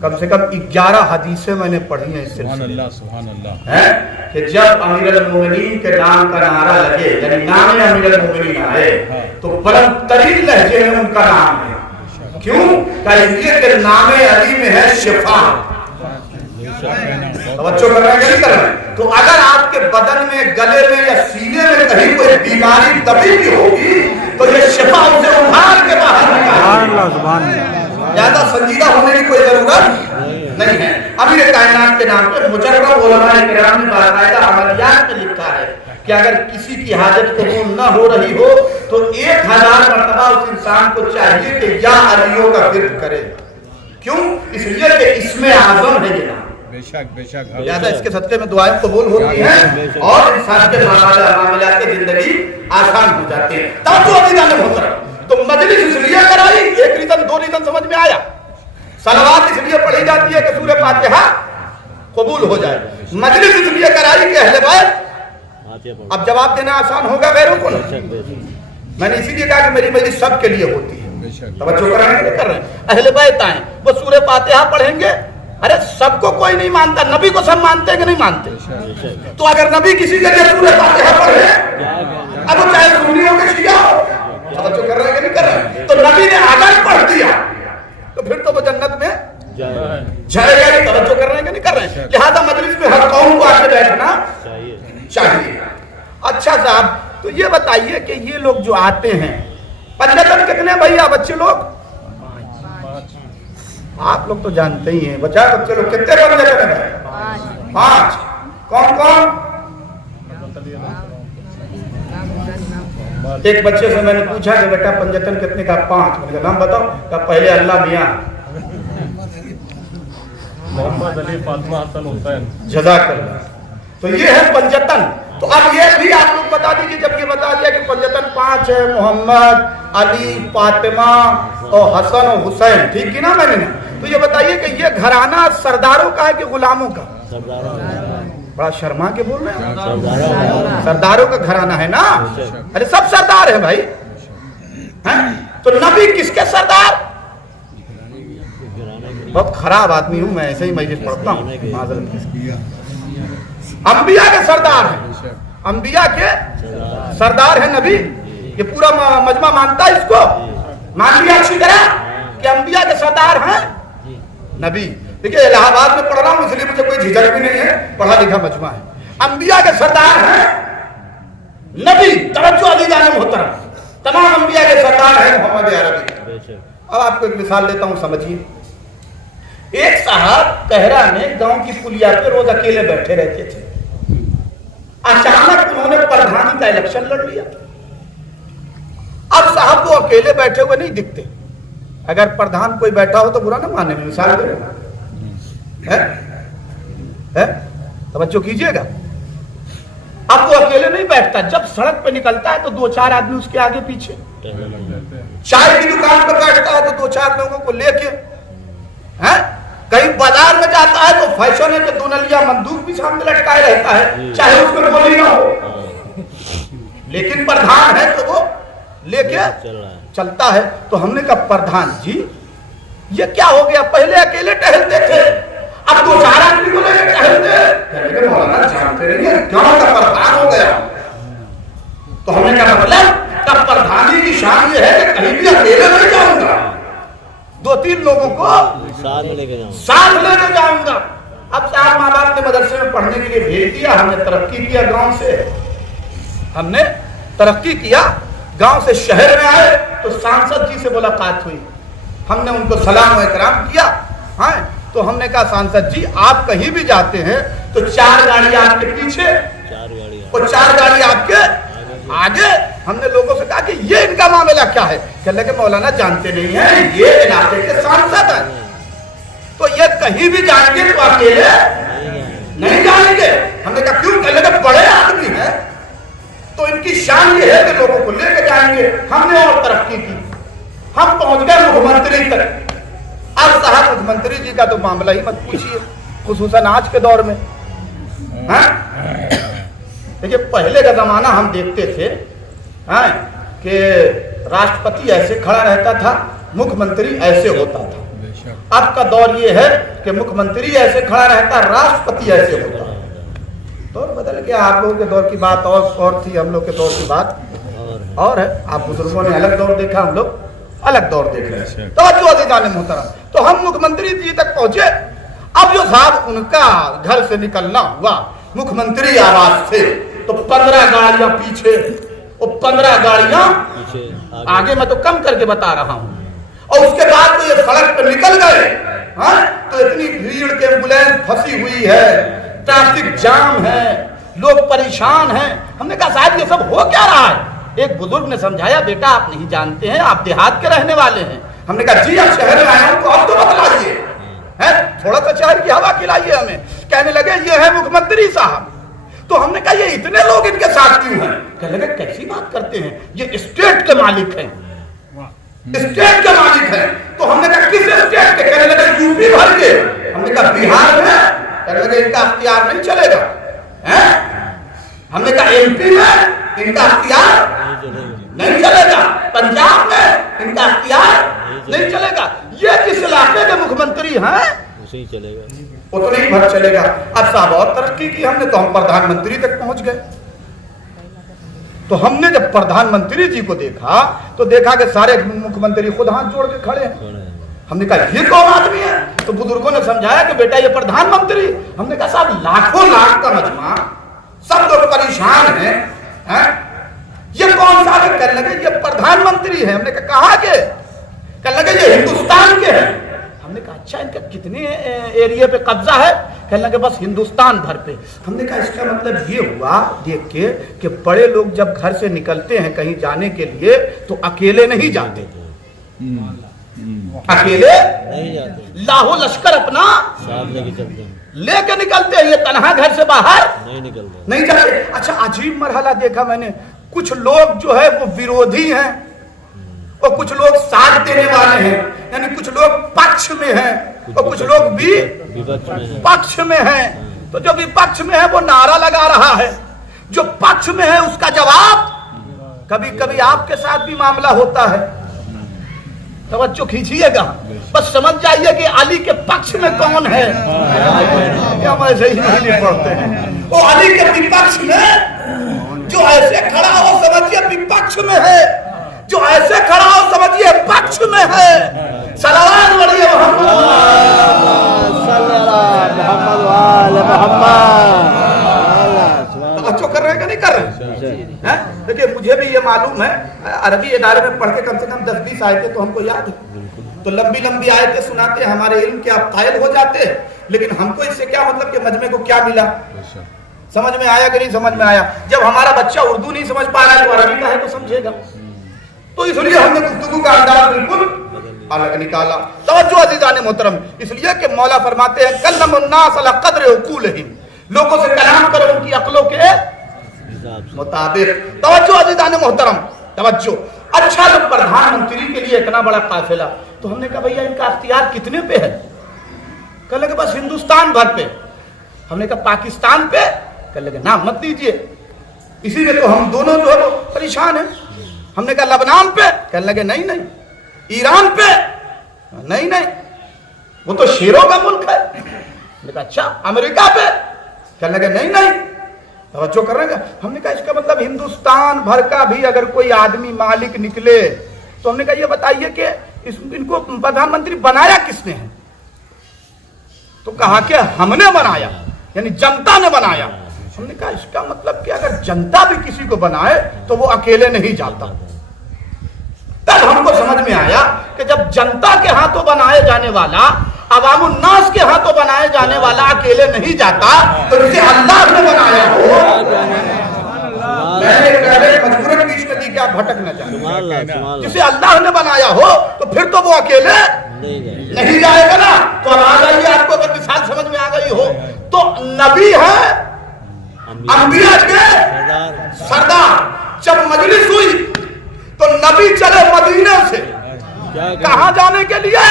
کم سے کم 11 حدیثیں میں نے پڑھی ہیں اس سلسلے ہے کہ جب امیر المومنین کے نام کا نعرہ لگے، یعنی نام امیر المومنین آئے، تو بلند ترین لہجے میں ان کا نام ہے. کیوں؟ کہ نام علی میں ہے شفا. توجہ کر رہے ہیں کہ نہیں کر رہے ہیں؟ تو اگر آپ کے بدن میں، گلے میں یا سینے میں کہیں کوئی بیماری دبی بھی ہوگی تو یہ شفا اسے اٹھار کے باہر نکالے. زیادہ سنجیدہ ہونے کی کوئی ضرورت نہیں ہے. امیر کائنات کے نام پہ مجرب علماء کرام نے باقاعدہ عملیات میں لکھا ہے کہ اگر کسی کی حاجت قبول نہ ہو رہی ہو تو 1000 مرتبہ اس انسان کو چاہیے کہ یا علیوں کا ورد کرے. کیوں؟ اس لیے کہ اسم اعظم ہے یہ نام. لہذا اس کے صدقے میں دعائیں قبول ہوتی ہیں اور انسان کے معاملات کی زندگی آسان ہو جاتی ہے. توجہ عزیزان محترم، تو مجلس اس لیے کرائی، 1 ریزن 2 ریزن سمجھ میں آیا. صلوات اس لیے پڑھی جاتی ہے کہ سورہ فاتحہ قبول ہو جائے. مجلس اس لیے کرائی کہ اہل بیت، اب جواب دینا آسان ہوگا غیروں کو. میں نے اسی لیے کہا کہ میری مجلس سب کے لیے ہوتی ہے. توجہ کر رہے ہیں. اہل بیت آئیں، وہ سورہ فاتحہ پڑھیں گے. ارے سب کو کوئی نہیں مانتا، نبی کو سب مانتے ہیں کہ نہیں مانتے؟ تو اگر نبی کسی کے لیے سورہ فاتحہ پڑھے، اب وہ چاہے سنی ہو کہ شیعہ ہو، توجہ کر رہے ہیں کہ نہیں کر رہے؟ تو نبی نے اگر پڑھ دیا تو پھر تو وہ جنت میں جائے گا. نہیں توجہ کر رہے ہیں کہ نہیں کر رہے ہیں؟ لہذا مجلس میں ہر قوم کو آ کے بیٹھنا چاہیے. اچھا صاحب، تو یہ بتائیے کہ یہ لوگ جو آتے ہیں، پنجتن کتنے بھیا بچے لوگ؟ آپ لوگ تو جانتے ہی ہیں. بچہ بچے لوگ کتنے پنجتن ہیں؟ 5. کون کون؟ ایک بچے سے میں نے پوچھا کہ بیٹا پنجتن کتنے کا؟ 5. میں نے کہا نام بتاؤ. کہا پہلے اللہ میاں. محمد علی فاطمہ حسن حسین. جزاک اللہ. تو یہ ہے پنجتن. تو اب یہ بھی آپ لوگ بتا دیجیے، جب یہ بتا دیا کہ پنجتن 5 ہے، محمد، علی، فاطمہ اور حسن اور حسین، ٹھیک ہے نا میں نے؟ تو یہ بتائیے کہ یہ گھرانہ سرداروں کا ہے کہ غلاموں کا؟ بڑا شرما کے بول رہے ہیں. سرداروں کا گھرانہ ہے نا. ارے سب سردار ہیں بھائی. تو نبی کس کے سردار؟ بہت خراب آدمی ہوں میں، ایسے ہی مجلس پڑھتا ہوں، معذرت کس کی. انبیاء کے سردار ہیں. انبیاء کے سردار ہیں نبی. یہ پورا مجمع مانتا ہے اس کو؟ مان لیا اچھی طرح کہ انبیاء کے سردار ہیں نبی. دیکھیں الہ آباد میں پڑھ رہا ہوں اس لیے مجھے کوئی جھجک بھی نہیں ہے، پڑھا لکھا مجمع ہے. انبیاء کے سردار ہیں نبی. توجہ علی جان محترم، تمام انبیاء کے سردار ہیں محمد عربی. اب آپ کو ایک مثال دیتا ہوں، سمجھیے. ایک صاحب کہرا میں گاؤں کی پلیا پہ روز اکیلے بیٹھے رہتے تھے. اچانک انہوں نے پردھانی کا الیکشن لڑ لیا. اب صاحب کو اکیلے بیٹھے ہوئے نہیں دکھتے. اگر پردھان کوئی بیٹھا ہو تو برا نہ ماننے میں، مثال دے توجہ کیجئے گا. اب وہ اکیلے نہیں بیٹھتا، جب سڑک پہ نکلتا ہے تو 2-4 آدمی اس کے آگے پیچھے. چائے کی دکان پہ بیٹھتا ہے تو 2-4 لوگوں کو لے کے. کہیں بازار میں جاتا ہے تو فیشن ہے کہ 2 نلیاں بندوق بھی سامنے لٹکائے رہتا ہے، چاہے اس میں گولی نہ ہو. لیکن پردھان ہے تو وہ لے کے چلتا ہے. تو ہم نے کہا پردھان جی یہ کیا ہو گیا؟ پہلے اکیلے ٹہلتے تھے، اب 2-4 آدمی کو لے کے ٹہلتے. مولانا جانتے نہیں ہیں کیوں کا پردھان ہو گیا. تو ہم نے کہا مطلب تب پردھانی کی شان یہ ہے کہ کہیں بھی اکیلے نہیں جاؤں گا، 2-3 لوگوں کو ساتھ لے کے جاؤں گا. اب صاحب ماں باپ نے مدرسے میں پڑھنے کے لیے بھیج دیا. ہم نے ترقی کیا، گاؤں سے ہم نے ترقی کیا، گاؤں سے شہر میں آئے تو سانسد جی سے ملاقات ہوئی. ہم نے ان کو سلام و اکرام کیا. تو ہم نے کہا سانسد جی آپ کہیں بھی جاتے ہیں تو 4 گاڑی آپ کے پیچھے اور 4 گاڑی آپ کے آگے. ہم نے لوگوں سے کہا کہ یہ ان کا معاملہ کیا ہے؟ کہنے لگے مولانا جانتے نہیں ہیں یہ علاقے کے سانسد ہیں، تو یہ کہیں بھی جائیں گے تو اکیلے نہیں جائیں گے. ہم نے کہا کیوں؟ کہنے لگے بڑے آدمی ہیں تو ان کی شان یہ ہے کہ لوگوں کو لے کے جائیں گے. ہم نے اور ترقی کی، ہم پہنچ گئے مکھ منتری تک. اب صاحب مکھ منتری جی کا تو معاملہ ہی مت پوچھیے، خصوصاً آج کے دور میں. دیکھیے پہلے کا زمانہ ہم دیکھتے تھے کہ راشٹرپتی ایسے کھڑا رہتا تھا، مکھ منتری ایسے ہوتا تھا. اب کا دور یہ ہے کہ مکھ منتری ایسے کھڑا رہتا، راشٹرپتی ایسے ہوتا. دور بدل گیا. آپ لوگوں کے دور کی بات اور تھی، ہم لوگ کے دور کی بات اور ہے. آپ بزرگوں نے الگ دور دیکھا، ہم لوگ الگ دور دیکھ رہے ہیں. توجہ عزیزان محترم، تو ہم مکھ منتری جی تک پہنچے. اب جو صاحب ان کا گھر سے نکلنا ہوا مکھ منتری آواز سے تو 15 گاڑیاں پیچھے اور 15 گاڑیاں آگے. میں تو کم کر کے بتا رہا ہوں. اور اس کے بعد تو یہ سڑک پہ نکل گئے تو اتنی بھیڑ کے ایمبولینس پھنسی ہوئی ہے، ٹریفک جام ہے، لوگ پریشان ہیں. ہم نے کہا صاحب یہ سب ہو کیا رہا ہے؟ ایک بزرگ نے سمجھایا بیٹا آپ نہیں جانتے ہیں، آپ دیہات کے رہنے والے ہیں. ہم نے کہا جی آپ شہر میں آئے ہوں تو آپ تو بتلائیے، تھوڑا سا شہر کی ہوا کھلائیے ہمیں. کہنے لگے یہ ہے مکھ منتری صاحب. تو ہم نے کہا یہ اتنے لوگ ان کے ساتھ کیوں ہیں؟ کہنے لگے کیسی بات کرتے ہیں، یہ اسٹیٹ کے مالک ہیں، اسٹیٹ کے مالک ہیں. تو ہم نے کہا کس اسٹیٹ کے؟ کہنے لگے یو پی بھر کے. ہم نے کہا بہار میں؟ کہنے لگے ان کا اختیار نہیں چلے گا. ہم نے کہا ایم پی میں ان کا اختیار نہیں چلے گا، پنجاب میں ان کا اختیار نہیں چلے گا. یہ جس علاقے کے مکھ منتری ہیں اسی چلے گا، وہ تو نہیں بھر چلے گا. اب صاحب اور ترقی کی ہم نے تو ہم پردھان منتری تک پہنچ گئے. تو ہم نے جب پردھان منتری جی کو دیکھا تو دیکھا کہ سارے مکھ منتری خود ہاتھ جوڑ کے کھڑے ہیں. ہم نے کہا یہ کون آدمی ہے؟ تو بزرگوں نے سمجھایا کہ بیٹا یہ پردھان منتری. ہم نے کہا صاحب لاکھوں لاکھ کا مجمع، سب لوگ پریشان ہیں، یہ کون سا ہے؟ کہنے لگے یہ پردھان منتری ہے. ہم نے کہا کہ کہنے لگے یہ ہندوستان کے ہیں. ہم نے کہا اچھا ان کا کتنے ایریا پہ قبضہ ہے؟ कहने लगे बस हिंदुस्तान भर पे। हमने कहा इसका मतलब ये हुआ देख के कि बड़े लोग जब घर से निकलते हैं कहीं जाने के लिए तो अकेले नहीं जाते, अकेले नहीं जाते, लाहो लश्कर अपना साथ लेके चलते हैं, लेके निकलते हैं, ये तनहा घर से बाहर नहीं निकलते। नहीं जाते। अच्छा अजीब मरहला देखा मैंने, कुछ लोग जो है वो विरोधी हैं और कुछ लोग साथ देने वाले हैं, यानी कुछ लोग पक्ष में हैं और कुछ लोग भी विपक्ष में है। पक्ष में हैं। तो जो विपक्ष में है वो नारा लगा रहा है, जो पक्ष में है उसका जवाब। कभी कभी आपके साथ भी मामला होता है, तवज्जो खींचिएगा, बस समझ जाइए कि अली के पक्ष में कौन है। हम ऐसे ही नहीं पढ़ते हैं, वो अली के विपक्ष में जो ऐसे खड़ा हो समझिए विपक्ष में है, जो ऐसे खड़ा हो समझिए पक्ष में है। सलावत पढ़िए तवज्जो कर रहे हैं कि नहीं कर रहे हैं? देखिए मुझे भी ये मालूम है, अरबी इदारे में पढ़ के कम से कम 10-20 आयतें तो हमको याद है, तो लंबी लंबी आयतें सुनाते हैं, हमारे इल्म के आप कायल हो जाते हैं, लेकिन हमको इससे क्या मतलब कि मजमे को क्या मिला, समझ में आया कि नहीं समझ में आया। जब हमारा बच्चा उर्दू नहीं समझ पा रहा है तो अरबी का है तो समझेगा, तो इसलिए हमने गुफ्तगू का अंदाज बिल्कुल अलग निकाला। तवज्जो अज़ीज़ान मोहतरम, इसलिए कि मौला फरमाते हैं कल्लमुन्नास अला क़द्रि उक़ूलिहिम, लोगों से कलाम करो उनकी अक्लों के मुताबिक। तवज्जो अज़ीज़ान मोहतरम, तवज्जो। अच्छा जब प्रधानमंत्री के लिए इतना बड़ा काफिला, तो हमने कहा भैया इनका अख्तियार कितने पे है? कहने लगे बस हिंदुस्तान भर पे। हमने कहा पाकिस्तान पे? कहने लगे नाम मत दीजिए, इसी में तो हम दोनों जो है वो परेशान हैं। हमने कहा लबनान पे? कहने लगे नहीं नहीं। ईरान पे? नहीं नहीं, वो तो शेरों का मुल्क है। हमने कहा अच्छा अमेरिका पे? कहने लगे नहीं नहीं। तवज्जो कर रहे हैं? हमने कहा इसका मतलब हिंदुस्तान भर का भी अगर कोई आदमी मालिक निकले, तो हमने कहा ये बताइए कि इनको प्रधानमंत्री बनाया किसने है? तो कहा कि हमने बनाया, यानी जनता ने बनाया। हमने कहा इसका मतलब कि अगर जनता भी किसी को बनाए तो वो अकेले नहीं जाता। तब हमको समझ में आया कि जब जनता के हाथों बनाए जाने वाला, अवामुन नास के हाथों बनाए जाने वाला अकेले नहीं जाता, तो जिसे अल्लाह ने बनाया हो, मैंने मजबूरन बीच में दी कि आप भटक न जाए, जिसे अल्लाह ने बनाया हो तो फिर तो वो अकेले नहीं जाएगा ना। तो अब आ जाइए, आपको अगर मिसाल समझ में आ गई हो तो नबी है अंबिया के सरदार, जब मजलिस हुई तो नबी चले मदीने से कहां जाने के लिए?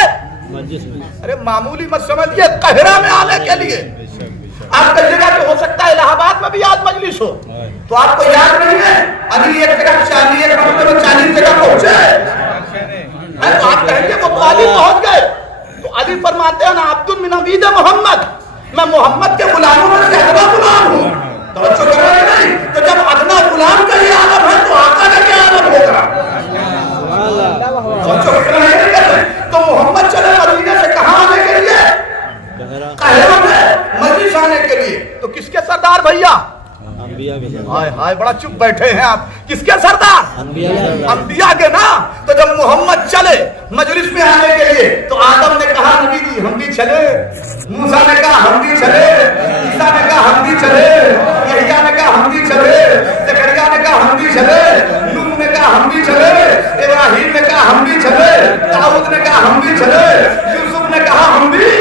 मस्जिद में। अरे मामूली मत समझिए, कहरा में आने के लिए। आप कई जगह तो हो सकता है इलाहाबाद में भी आज मजलिस हो, तो आपको याद नहीं है अली एक जगह 40 जगह पहुंचे, तो आप कहेंगे वो तो अली पहुंच गए। तो अली फरमाते हैं ना अब्दुल मिन अबीद मोहम्मद, मैं मोहम्मद के गुलामों में से अदना गुलाम हूं। तो नहीं, तो जब अदना गुलाम का ही आदम है तो आका का क्या आदम होगा? तो मोहम्मद चले मदीने से कहां आने के लिए? कहरा में मजलिस आने के लिए। तो किसके सरदार भैया? हाय हाय बड़ा चुप बैठे हैं आप, किसके सरदार? अंबिया के ना। तो जब मोहम्मद चले मजलिस में आने के लिए तो आदम ने कहा नबी जी हम भी चले, मूसा ने कहा हम भी चले, ईसा ने कहा हम भी चले, यहया ने कहा हम भी चले, जकरिया ने कहा हम भी चले, नूह ने कहा हम भी चले, इब्राहिम ने कहा हम भी चले, दाऊद ने कहा हम भी चले, यूसुफ ने कहा हम भी।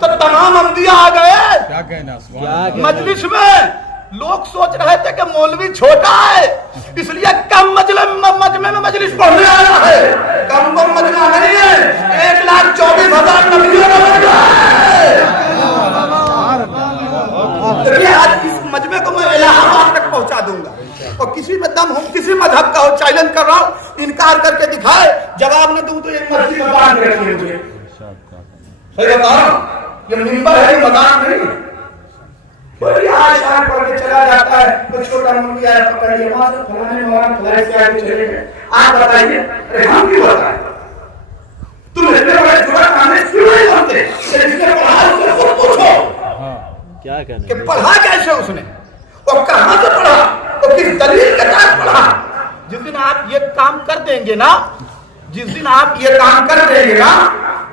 तो तमाम अंबिया आ गए। क्या कहना मजलिस में लोग सोच रहे थे कि मौलवी छोटा है, इसलिए कम मजमे में मजलिस पढ़ने आया है। कम मजमा नहीं है, 1,24,000 नबियों का मजमा है। आज इस मजमे को मैं इलाहाबाद तक पहुंचा दूंगा, और किसी में दम हो, किसी मजहब का हो, चैलेंज कर रहा हूं, इनकार करके दिखाए, जवाब न दूं तो एक मस्जिद में बांध के रखिए मुझे। सही बता रहा हूं, ये मिंबर है, मजाक नहीं। कोई आज शाम पढ़ के चला जाता है, तो छोटा मुंडी आया पकड़िए, वहां से फलाने मौलाना फलाने से आगे चले गए। आप बताइए, अरे हम क्यों बताएं? तुम इतने बड़े जुड़ा खाने क्यों नहीं बनते? जिसने पढ़ा उससे खुद पूछो क्या कहना कि पढ़ा कैसे उसने, और कहां से पढ़ा, और किस दलील के साथ पढ़ा। जिस दिन आप ये काम कर देंगे ना, जिस दिन आप ये काम कर देंगे ना,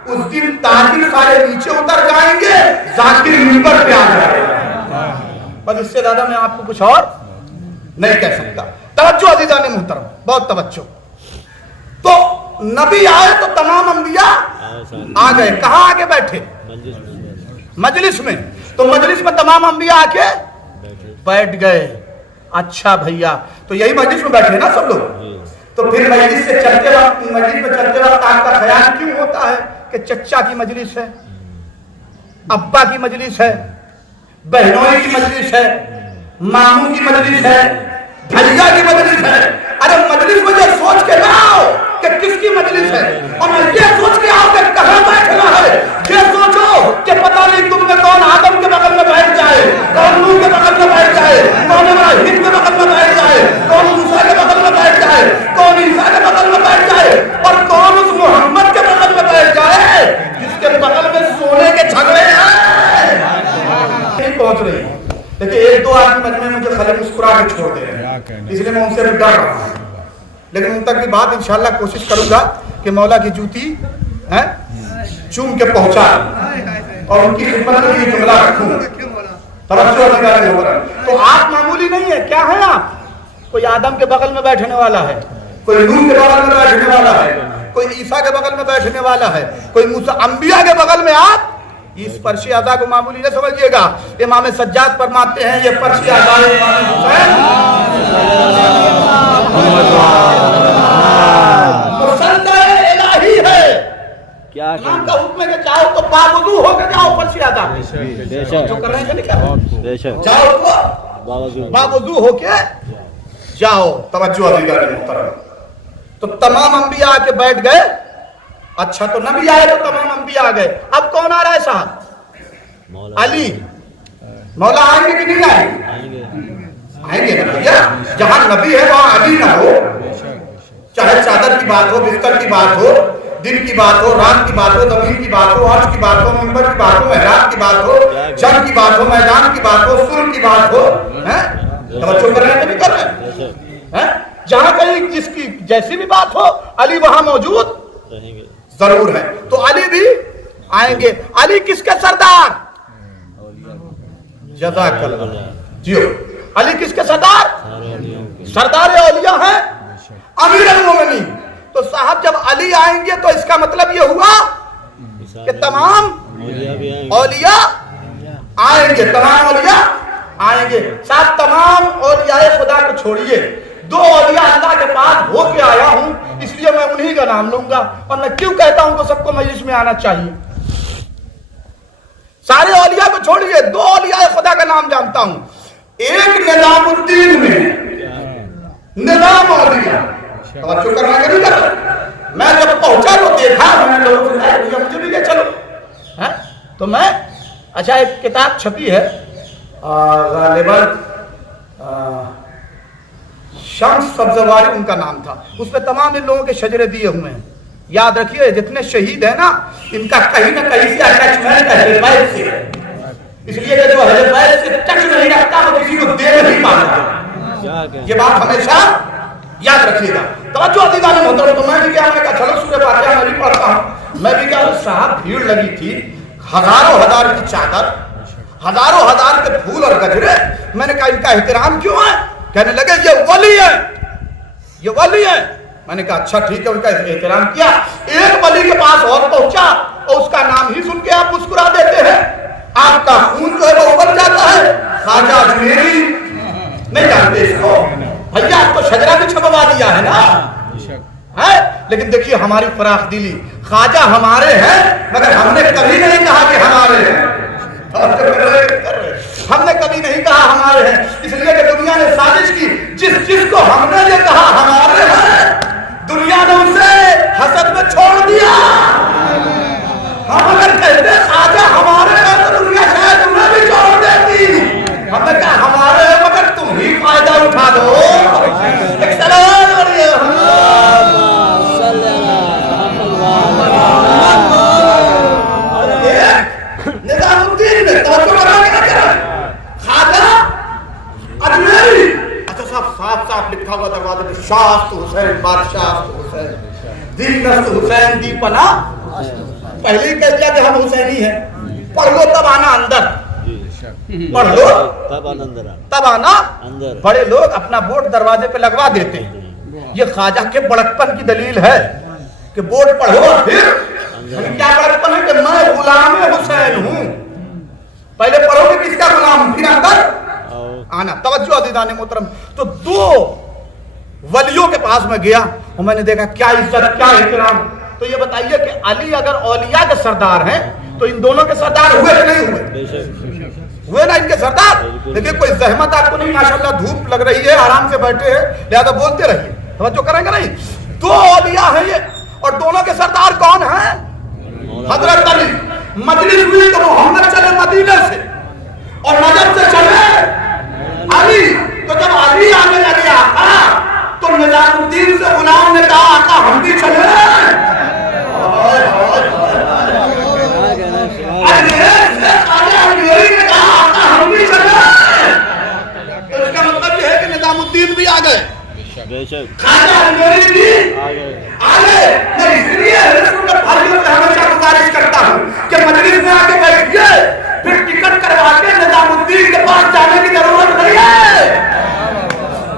उस दिन ताजिर सारे नीचे उतर जाएंगे, जाकिर मिंबर पे आ जाएगा। बस इससे ज्यादा मैं आपको कुछ और नहीं कह सकता। तवज्जो अज़ीज़ान मुहतरम, बहुत तवज्जो। तो नबी आए तो तमाम अंबिया आ गए। कहाँ आके बैठे? मजलिस में। तो मजलिस में तमाम अंबिया आके बैठ गए। अच्छा भैया, तो यही मजलिस में बैठे ना सब लोग? तो फिर मजलिस से चलते वक्त, मजलिस में चलते वक्त आपका ख्याल क्यों होता है कि चचा की मजलिस है, अब्बा की मजलिस है, बहनों की मजलिस है, मामू की मजलिस है, भैया की मजलिस है? अरे मजलिस में ये सोच के ना आओ कि किसकी मजलिस है, और ये सोच के आओ कि कहाँ बैठना है। ये सोचो कि पता नहीं तुम में कौन आदम के बगल में बैठ जाए, कौन नूह के बगल में बैठ जाए, कौन इब्राहीम के बगल में बैठ जाए, कौन मूसा के बगल में बैठ जाए, कौन ईसा के बगल में बैठ जाए, और कौन उस मोहम्मद के बगल में बैठ जाए जिसके बगल में सोने के झगड़े हैं। नहीं पहुंच रही। देखिए, एक दो आदमी मजमे में मुझे खाली मुस्कुरा के छोड़ दे रहे हैं, इसलिए मैं उनसे भी डर रहा हूँ। लेकिन उन तक की बात इंशाल्लाह कोशिश करूंगा कि मौला की जूती है चूम के पहुंचा और उनकी खिदमत में ये जुमला रखूं। तो आप मामूली नहीं है। क्या है आप? कोई आदम के बगल में बैठने वाला है, कोई नूह के बगल में बैठने वाला है, कोई ईसा के बगल में बैठने वाला है, कोई मूसा, अंबिया के बगल में। आप इस फर्शी अदा को मामूली न समझिएगा। इमाम सज्जाद फरमाते हैं ये फर्शी अदा इलाही है। क्या नाम का हुक्म है कि जाओ तो बावजूद होकर जाओ फर्शी अदा जो कर रहे हैं क्या? जाओ तो बावजूद होके जाओ। तवज्जो अज़ीज़ान मुहतरम। तो तमाम अंबिया आके बैठ गए। अच्छा, तो नबी आए तो तमाम अंबिया आ गए। अब कौन आ रहा है साहब? अली। मौला आएंगे कि नहीं आएंगे? आएंगे ना भैया। जहां नबी है वहां अली ना हो। चाहे चादर की बात हो, बिस्तर की बात हो, दिन की बात हो, रात की बात हो, जमीन की बात हो, अर्श की बात हो, मिंबर की बात हो, मेहराब की बात हो, जंग की बात हो, मैदान की बात हो, सुर की बात हो, हैं? तवज्जो कर रहे हैं कि नहीं कर रहे हैं? जहां कहीं जिसकी जैसी भी बात हो, अली वहां मौजूद जरूर है। तो अली भी आएंगे। अली किसके सरदार? जज़ाकल्लाह जियो। अली किसके सरदार? सरदार औलिया है, अमीर अल मोमिनीन। तो साहब जब अली आएंगे तो इसका मतलब ये हुआ कि तमाम औलिया आएंगे, तमाम औलिया आएंगे। साहब तमाम औलिया खुदा को छोड़िए, दो औलिया अल्लाह के पास हो के आया हूं, इसलिए मैं उन्हीं का नाम लूंगा। और मैं क्यों कहता हूं कि सबको मजलिस में आना चाहिए। सारे औलिया को छोड़िए, दो औलिया खुदा का नाम जानता हूं। एक निजामुद्दीन में निजाम औलिया, तवज्जो करना नहीं कर रहा। मैं जब पहुंचा तो देखा, मैंने लोगों से कहा मुझे भी ले चलो। है तो मैं, अच्छा एक किताब छपी है गालिबन शम्स सब्ज़वारी उनका नाम था, उसमें तमाम इन लोगों के शजरे दिए हुए हैं। याद रखिए जितने शहीद हैं ना, इनका कहीं ना कहीं से अटैचमेंट अहले बैत से है। इसलिए कि जो अहले बैत से टच नहीं रखता वो किसी को दे नहीं पाता। ये बात हमेशा याद रखिएगा। तवज्जो अज़ीज़ान मुहतरम। तो मैं भी क्या, मैं कहा चलो सूरह फातिहा मैं भी पढ़ता हूँ। मैं भी क्या, साहब भीड़ लगी थी, हजारों हजार की चादर, हजारों हजार के फूल और गजरे। मैंने कहा इनका एहतराम क्यों है? कहने लगे ये वली है, ये वली है। मैंने कहा अच्छा ठीक है, उनका एहतराम किया। एक वली के पास और पहुंचा और उसका नाम ही सुन के आप मुस्कुरा देते हैं। आपका खून जो है वो उबल जाता है। ख्वाजा अजमेरी, नहीं जानते इसको भैया, आपको शजरा भी छपवा दिया है ना, है? लेकिन देखिए हमारी फराख दिली, ख्वाजा हमारे हैं मगर हमने कभी नहीं कहा कि हमारे हैं। हमने कभी नहीं कहा हमारे हैं, इसलिए कि दुनिया ने साजिश की। जिसको हमने ये कहा हमारे हैं, दुनिया ने उसे हसद में छोड़ दिया। हम अगर कहते ख्वाजा हमारे हैं तो दुनिया शायद उन्हें भी छोड़ देती। हमने कहा हमारे हैं मगर तुम ही फायदा उठा दो। निजामुद्दीन ख्वाजा अजमेरी, अच्छा साफ साफ लिखा हुआ दरवाजे पे, शाह हुसैन बादशाह हुसैन दीनस्त हुसैन दीपना पहले ही कह दिया कि हम हुसैनी हैं, पढ़ लो तब आना अंदर, पढ़ लो तब अंदर तब आना अंदर। बड़े लोग अपना बोर्ड दरवाजे पे लगवा देते हैं। ये ख्वाजा के बड़कपन की दलील है कि बोर्ड पढ़ो फिर क्या बड़कपन है कि मैं गुलाम हुसैन हूँ, पहले पढ़ोगे किसका गुलाम, फिर अंदर आना। तवज्जो अज़ीज़ान मोहतरम। तो दो वलियों के पास में गया और मैंने देखा क्या इज्जत क्या एहतराम। तो ये बताइए कि अली अगर औलिया के सरदार हैं तो इन दोनों के सरदार हुए कि नहीं हुए? हुए ना इनके सरदार। देखिए कोई जहमत आपको नहीं, माशाल्लाह धूप लग रही है, आराम से बैठे हैं, लिहाजा बोलते रहिए, तवज्जो करेंगे नहीं। दो औलिया है ये, और दोनों के सरदार कौन है? हजरत अली। मजलिस हुई तो मोहम्मद चले मदीने से और नजर से चले अली। तो जब अली आने लगे आका तो निजामुद्दीन से गुलाम ने कहा आका हम भी चले। तो इसका मतलब यह है कि निजामुद्दीन भी आ गए, खाजा अंजोरी भी आ गए। मैं इसलिए भाइयों से हमेशा गुजारिश करता हूँ कि मजलिस में आके बैठिए, फिर टिकट करवा के निजामुद्दीन के पास जाने की जरूरत नहीं है,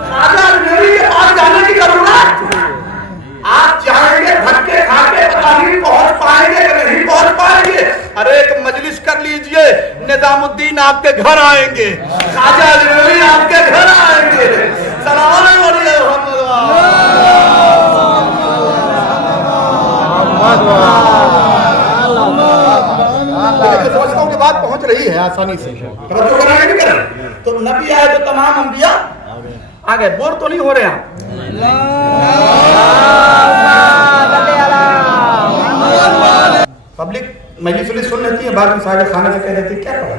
खाजा अंजोरी के पास जाने की जरूरत। आप जाएंगे धक्के खा के पता नहीं पहुंच पाएंगे कि नहीं पहुंच पाएंगे। अरे एक मजलिस कर लीजिए, निजामुद्दीन आपके घर आएंगे, खाजा अंजोरी आपके घर आएंगे। सलाम समझता हूँ कि बात पहुंच रही है आसानी से, तो नबी आए तो तमाम अंबिया आ गए। बोर तो नहीं हो रहे हैं? पब्लिक मजलिस सुन लेती है, बाद में साहब खाने से कह देती है क्या पढ़ा,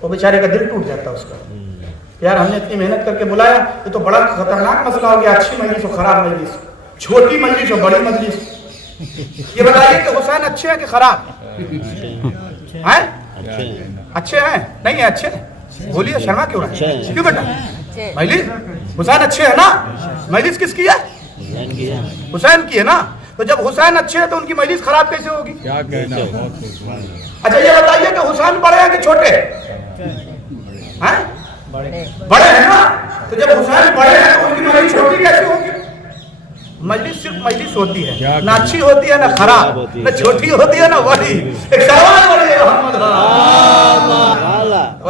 तो बेचारे का दिल टूट जाता है उसका। यार हमने इतनी मेहनत करके बुलाया, ये तो बड़ा खतरनाक मसला हो गया, अच्छी मजलिस हो खराब मजलिस, छोटी मजलिस हो बड़ी मजलिस। ये बताइए कि हुसैन अच्छे हैं कि खराब हैं? अच्छे हैं नहीं है? अच्छे बोलिए, शर्मा क्यों रहे? क्यों बेटा? मजलिस हुसैन अच्छे है ना? मजलिस किसकी है? हुसैन की है ना? तो जब हुसैन अच्छे हैं तो उनकी मजलिस खराब कैसे होगी? क्या कहना। अच्छा ये बताइए कि हुसैन बड़े हैं कि छोटे हैं? बड़े हैं ना? तो जब हुसैन बड़े हैं तो उनकी मजलिस छोटी कैसे होगी? मजलिस सिर्फ मजलिस होती है, ना अच्छी होती है ना खराब, ना छोटी होती है ना बड़ी। एक सवाल बोलिए मोहम्मद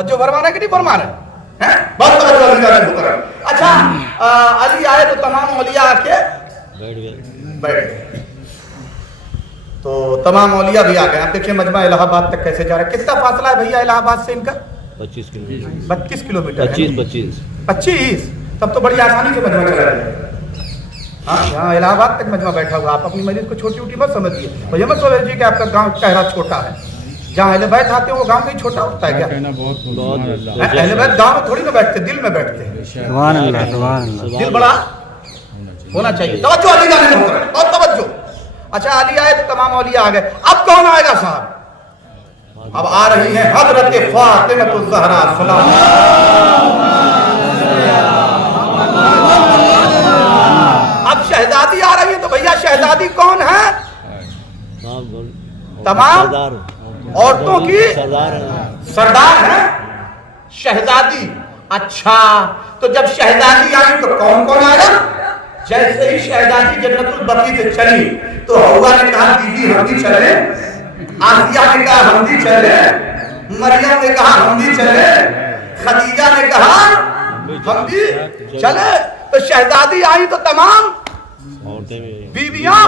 जो फरमाना कि नहीं फरमाना है? बहुत अच्छा अली आए तो तमाम औलिया आके बैठ गए, तो तमाम औलिया भी आ गए। आप देखिए मजमा इलाहाबाद तक कैसे जा रहा है। कितना फासला है भैया इलाहाबाद से इनका? 25 किलोमीटर। 25 तब तो बड़ी आसानी से मजमा चला जाएगा। हाँ यहाँ इलाहाबाद तक मजमा बैठा हुआ। आप अपनी मस्जिद को छोटी छोटी मत समझिए, भैया मत समझिए कि आपका गांव कहरा छोटा है। जहाँ अहले बैत आते हैं वो गांव कहीं छोटा होता है क्या? अहले बैत गांव में थोड़ी ना बैठते, दिल में बैठते हैं। दिल बड़ा होना चाहिए। तवज्जो अली जाने में और तवज्जो। अच्छा अली आए तो तमाम औलिया आ गए। अब कौन आएगा साहब? अब आ रही है हजरत फातिमा ज़हरा सलाम। अब शहजादी आ रही है, तो भैया शहजादी कौन है? तमाम औरतों की सरदार है शहजादी। अच्छा तो जब शहजादी आई तो कौन कौन आया? जैसे ही शहजादी जन्नतुल बकी से चली तो हवा ने कहा दीदी हम भी चले, आसिया ने कहा हम भी चले, मरियम ने कहा हम भी चले, खदीजा ने कहा हम भी चले। तो शहजादी आई तो तमाम बीवियां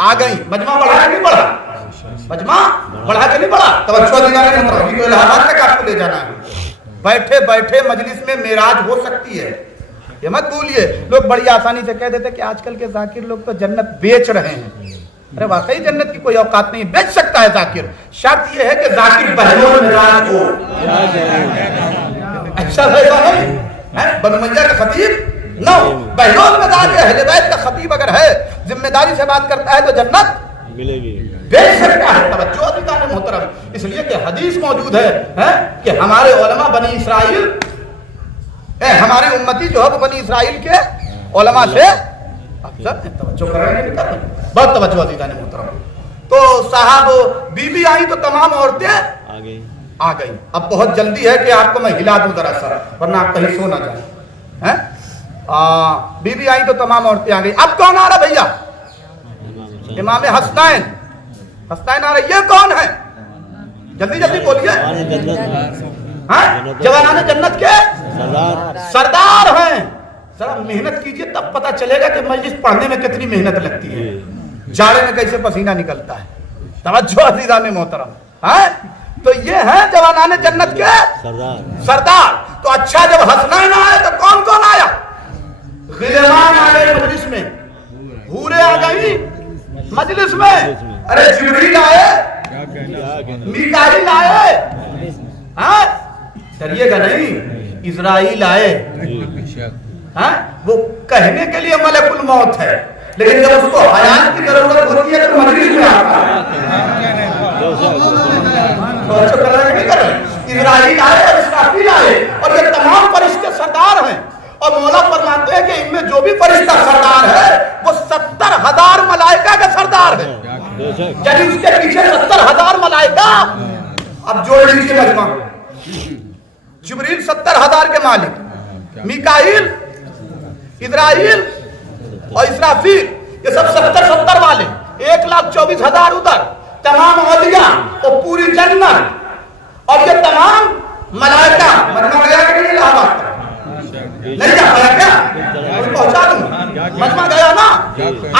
आ गई। मजमा बढ़ा नहीं बढ़ा? मजमा बढ़ा के नहीं बढ़ा? तवज्जो दिलाने का मतलब तो इलाहाबाद तक आपको ले जाना है। बैठे बैठे मजलिस में मेराज हो सकती है, ये मत भूलिए। लोग बड़ी आसानी से कह देते कि आजकल के जाकिर लोग तो जन्नत बेच रहे हैं। अरे वाकई जन्नत की कोई औकात नहीं, बेच सकता है जाकिर। शर्त यह है कि जाकिर बहलोल मिजाज हो। ऐसा वैसा नहीं है। बनु मैया का खतीब नो बहलोल मिजाज अहले बैत का खतीब अगर है, जिम्मेदारी से बात करता है तो जन्नत मिलेगी, बेच सकता है। तवज्जो अधिकार मोहतरम, इसलिए कि हदीस मौजूद है कि हमारे उलमा बनी इसराइल, हमारे उम्मती जो है वो बनी इसराइल के उलमा से अफजल है। तवज्जो कर रहे हैं, बहुत तवज्जो अधिकार मोहतरम। तो साहब बीबी आई तो तमाम औरतें आ गई। अब बहुत जल्दी है कि आपको मैं हिला दूं जरा सा, वरना आप कहीं सो ना जाए हैं। बीबी आई तो तमाम औरतें आ गई। अब कौन आ रहा भैया? इमाम हसनैन। हसनैन आ रहे। ये कौन है? जल्दी जल्दी बोलिए। जवानाने जन्नत के सरदार हैं। जरा मेहनत कीजिए तब पता चलेगा कि मजलिस पढ़ने में कितनी मेहनत लगती है, जाड़े में कैसे पसीना निकलता है। तवज्जो अज़ीज़ाने मोहतरम है। तो ये है जवानाने जन्नत के सरदार। तो अच्छा, जब हसनैन आए तो कौन कौन आया? गिलमान आ गए मजलिस में, हूरें आ गई मजलिस में। अरे जिब्रील आए, मीकाईल आए, हाँ डरिएगा नहीं, इजराइल आए। हाँ वो कहने के लिए मलकुल मौत है, लेकिन जब उसको हयात की जरूरत होती है तो मजलिस में आता है। इजराइल आए और इसराफील आए, और ये तमाम फरिश्ते सरदार हैं। और मौला फरमाते हैं कि इनमें जो भी फरिश्ता सरदार है वो 70,000 मलाइका का सरदार है। यदि उसके पीछे 70,000 मलाइका, अब जोड़ लीजिए मजमा, जिब्रील 70,000 के मालिक, मीकाईल, इजराइल और इसराफील, ये सब 70 वाले, 1,24,000 उधर, तमाम औलिया और पूरी जन्नत, और ये तमाम मलाइका। मजमा गया कि नहीं इलाहाबाद? नहीं जा पाया क्या? पहुंचा दूंगा। मजमा गया ना?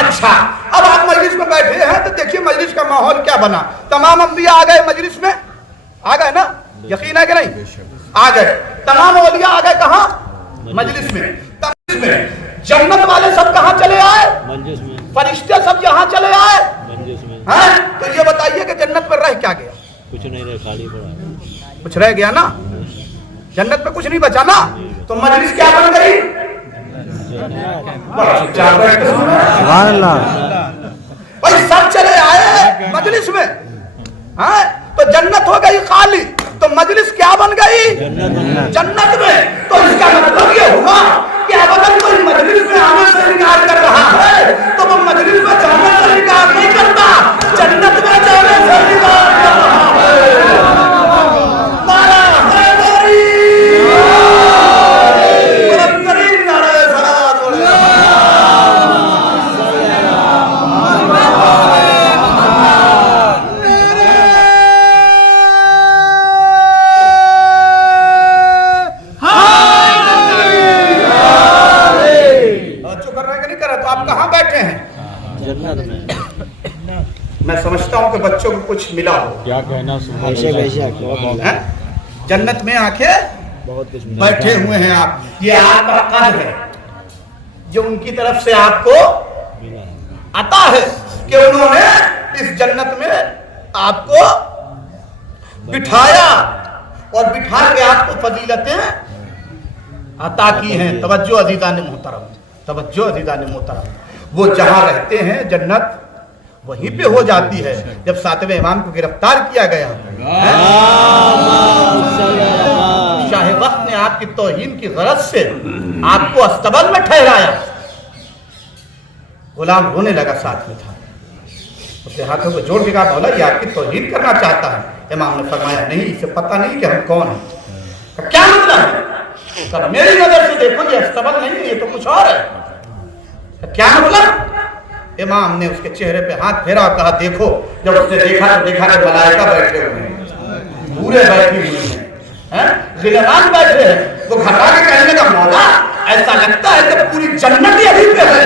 अच्छा, अब आप मजलिस में बैठे हैं तो देखिए मजलिस का माहौल क्या बना। तमाम अंबिया आ गए मजलिस में, आ गए ना? यकीन है कि नहीं? आ गए। तमाम औलिया आ गए कहाँ? मजलिस में। जन्नत वाले सब कहाँ चले आए? फरिश्ते सब यहाँ चले आए। तो ये बताइए कि जन्नत में रह क्या गया? कुछ नहीं रह, खाली पड़ा। कुछ रह गया ना? जन्नत में कुछ नहीं बचा ना? तो मजलिस क्या बन गई? भाई सब चले आए मजलिस में, हाँ तो जन्नत हो गई खाली, तो मजलिस क्या बन गई? जन्नत में। तो इसका मतलब ये हुआ कि अगर कोई मजलिस में आने से इनकार कर रहा है तो वो मजलिस में जाने से इनकार नहीं करता, जन्नत में जाने से इनकार कर रहा है। मैं समझता हूँ कि बच्चों को कुछ मिला हो। क्या कहना? जन्नत में आके बहुत कुछ बैठे हुए हैं आप, ये आपका कद है जो उनकी तरफ से आपको आता है कि उन्होंने इस जन्नत में आपको बिठाया और बिठा के आपको फजीलतें अता की हैं। तवज्जो अज़ीज़ाने मोहतरम, तवज्जो अज़ीज़ाने मोहतरम। वो जहां रहते हैं जन्नत वहीं पे हो जाती है। जब 7वें इमाम को गिरफ्तार किया गया, शाह वक्त ने आपकी तौहीन की गरज से आपको अस्तबल में ठहराया, गुलाम रोने लगा, साथ में था, उसके हाथों को जोड़ के कहा मौला ये आपकी तौहीन करना चाहता है। इमाम ने फरमाया नहीं, इसे पता नहीं कि हम कौन हैं। क्या मतलब है? मेरी नजर से देखो ये अस्तबल नहीं है, ये तो कुछ और है। क्या मतलब? इमाम ने उसके चेहरे पे हाथ फेरा और कहा देखो। जब उसने देखा तो देखा कि मलाइका बैठे हुए हैं, पूरे बैठे हुए हैं, गिलमान बैठे हैं। वो घटा के कहने का मौला ऐसा लगता है कि पूरी जन्नत ही अभी पे है।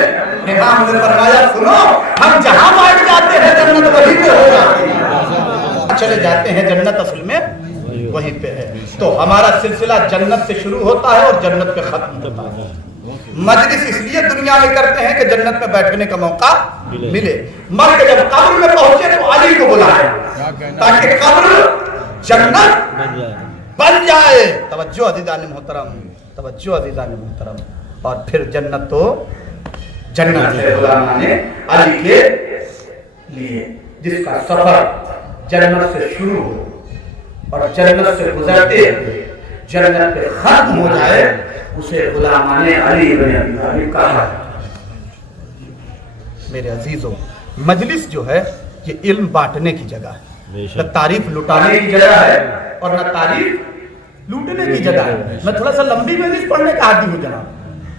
इमाम ने फरमाया सुनो, हम जहां बैठ जाते हैं जन्नत वहीं पे हो जाती है, चले जाते हैं जन्नत असल में वहीं पे है। तो हमारा सिलसिला जन्नत से शुरू होता है और जन्नत पे खत्म होता है। मजलिस इसलिए दुनिया में करते हैं कि जन्नत में बैठने का मौका मिले। मर के जब कब्र में पहुंचे तो अली को बुलाए ताकि कब्र जन्नत बन जाए। तवज्जो अज़ीज़ाने मोहतरम, तवज्जो अज़ीज़ाने मोहतरम। और फिर जन्नत तो जन्नत है गुलामाने अली के लिए, जिसका सफर जन्नत से शुरू हो और जन्नत से गुजरते जन्नत पे खत्म हो जाए, उसे गुलामाने अली इब्न अबी तालिब कहा। मेरे अजीजों, मजलिस जो है یہ علم بانٹنے کی جگہ ہے، بے شک۔ نہ تعریف لٹانے کی جگہ ہے اور نہ تعریف لوٹنے کی جگہ ہے۔ میں تھوڑا سا لمبی مجلس پڑھنے کا عادی ہوں جناب،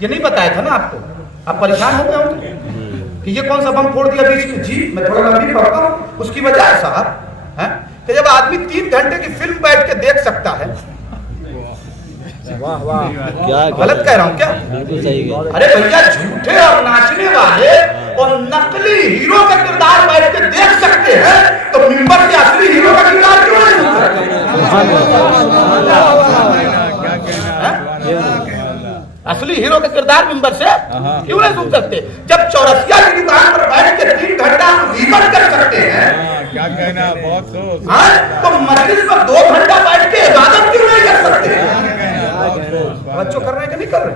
یہ نہیں بتایا تھا نا آپ کو، آپ پریشان ہو گئے ہوں کہ یہ کون سا بم پھوڑ دیا بیچ میں۔ جی میں تھوڑا لمبی پڑھتا ہوں، اس کی وجہ ہے صاحب کہ جب آدمی 3 گھنٹے کی فلم بیٹھ کے دیکھ سکتا ہے، واہ واہ، کیا غلط کہہ رہا ہوں کیا؟ بالکل صحیح ہے۔ ارے بھیا جھوٹے اور ناچنے والے اور نقلی ہیرو کا کردار بیٹھ کے دیکھ سکتے ہیں تو ممبر کے اصلی ہیرو کا کردار کیوں نہیں سن سکتے؟ اصلی ہیرو کا کردار ممبر سے کیوں نہیں سن سکتے؟ جب چورسیا کی دکان پر بیٹھ کے 3 گھنٹہ غیبت کر سکتے ہیں، کیا کہنا بہت تو مجلس میں 2 گھنٹہ بیٹھ کے عبادت کیوں نہیں کر سکتے؟ بچوں کر رہے ہیں کہ نہیں کر رہے؟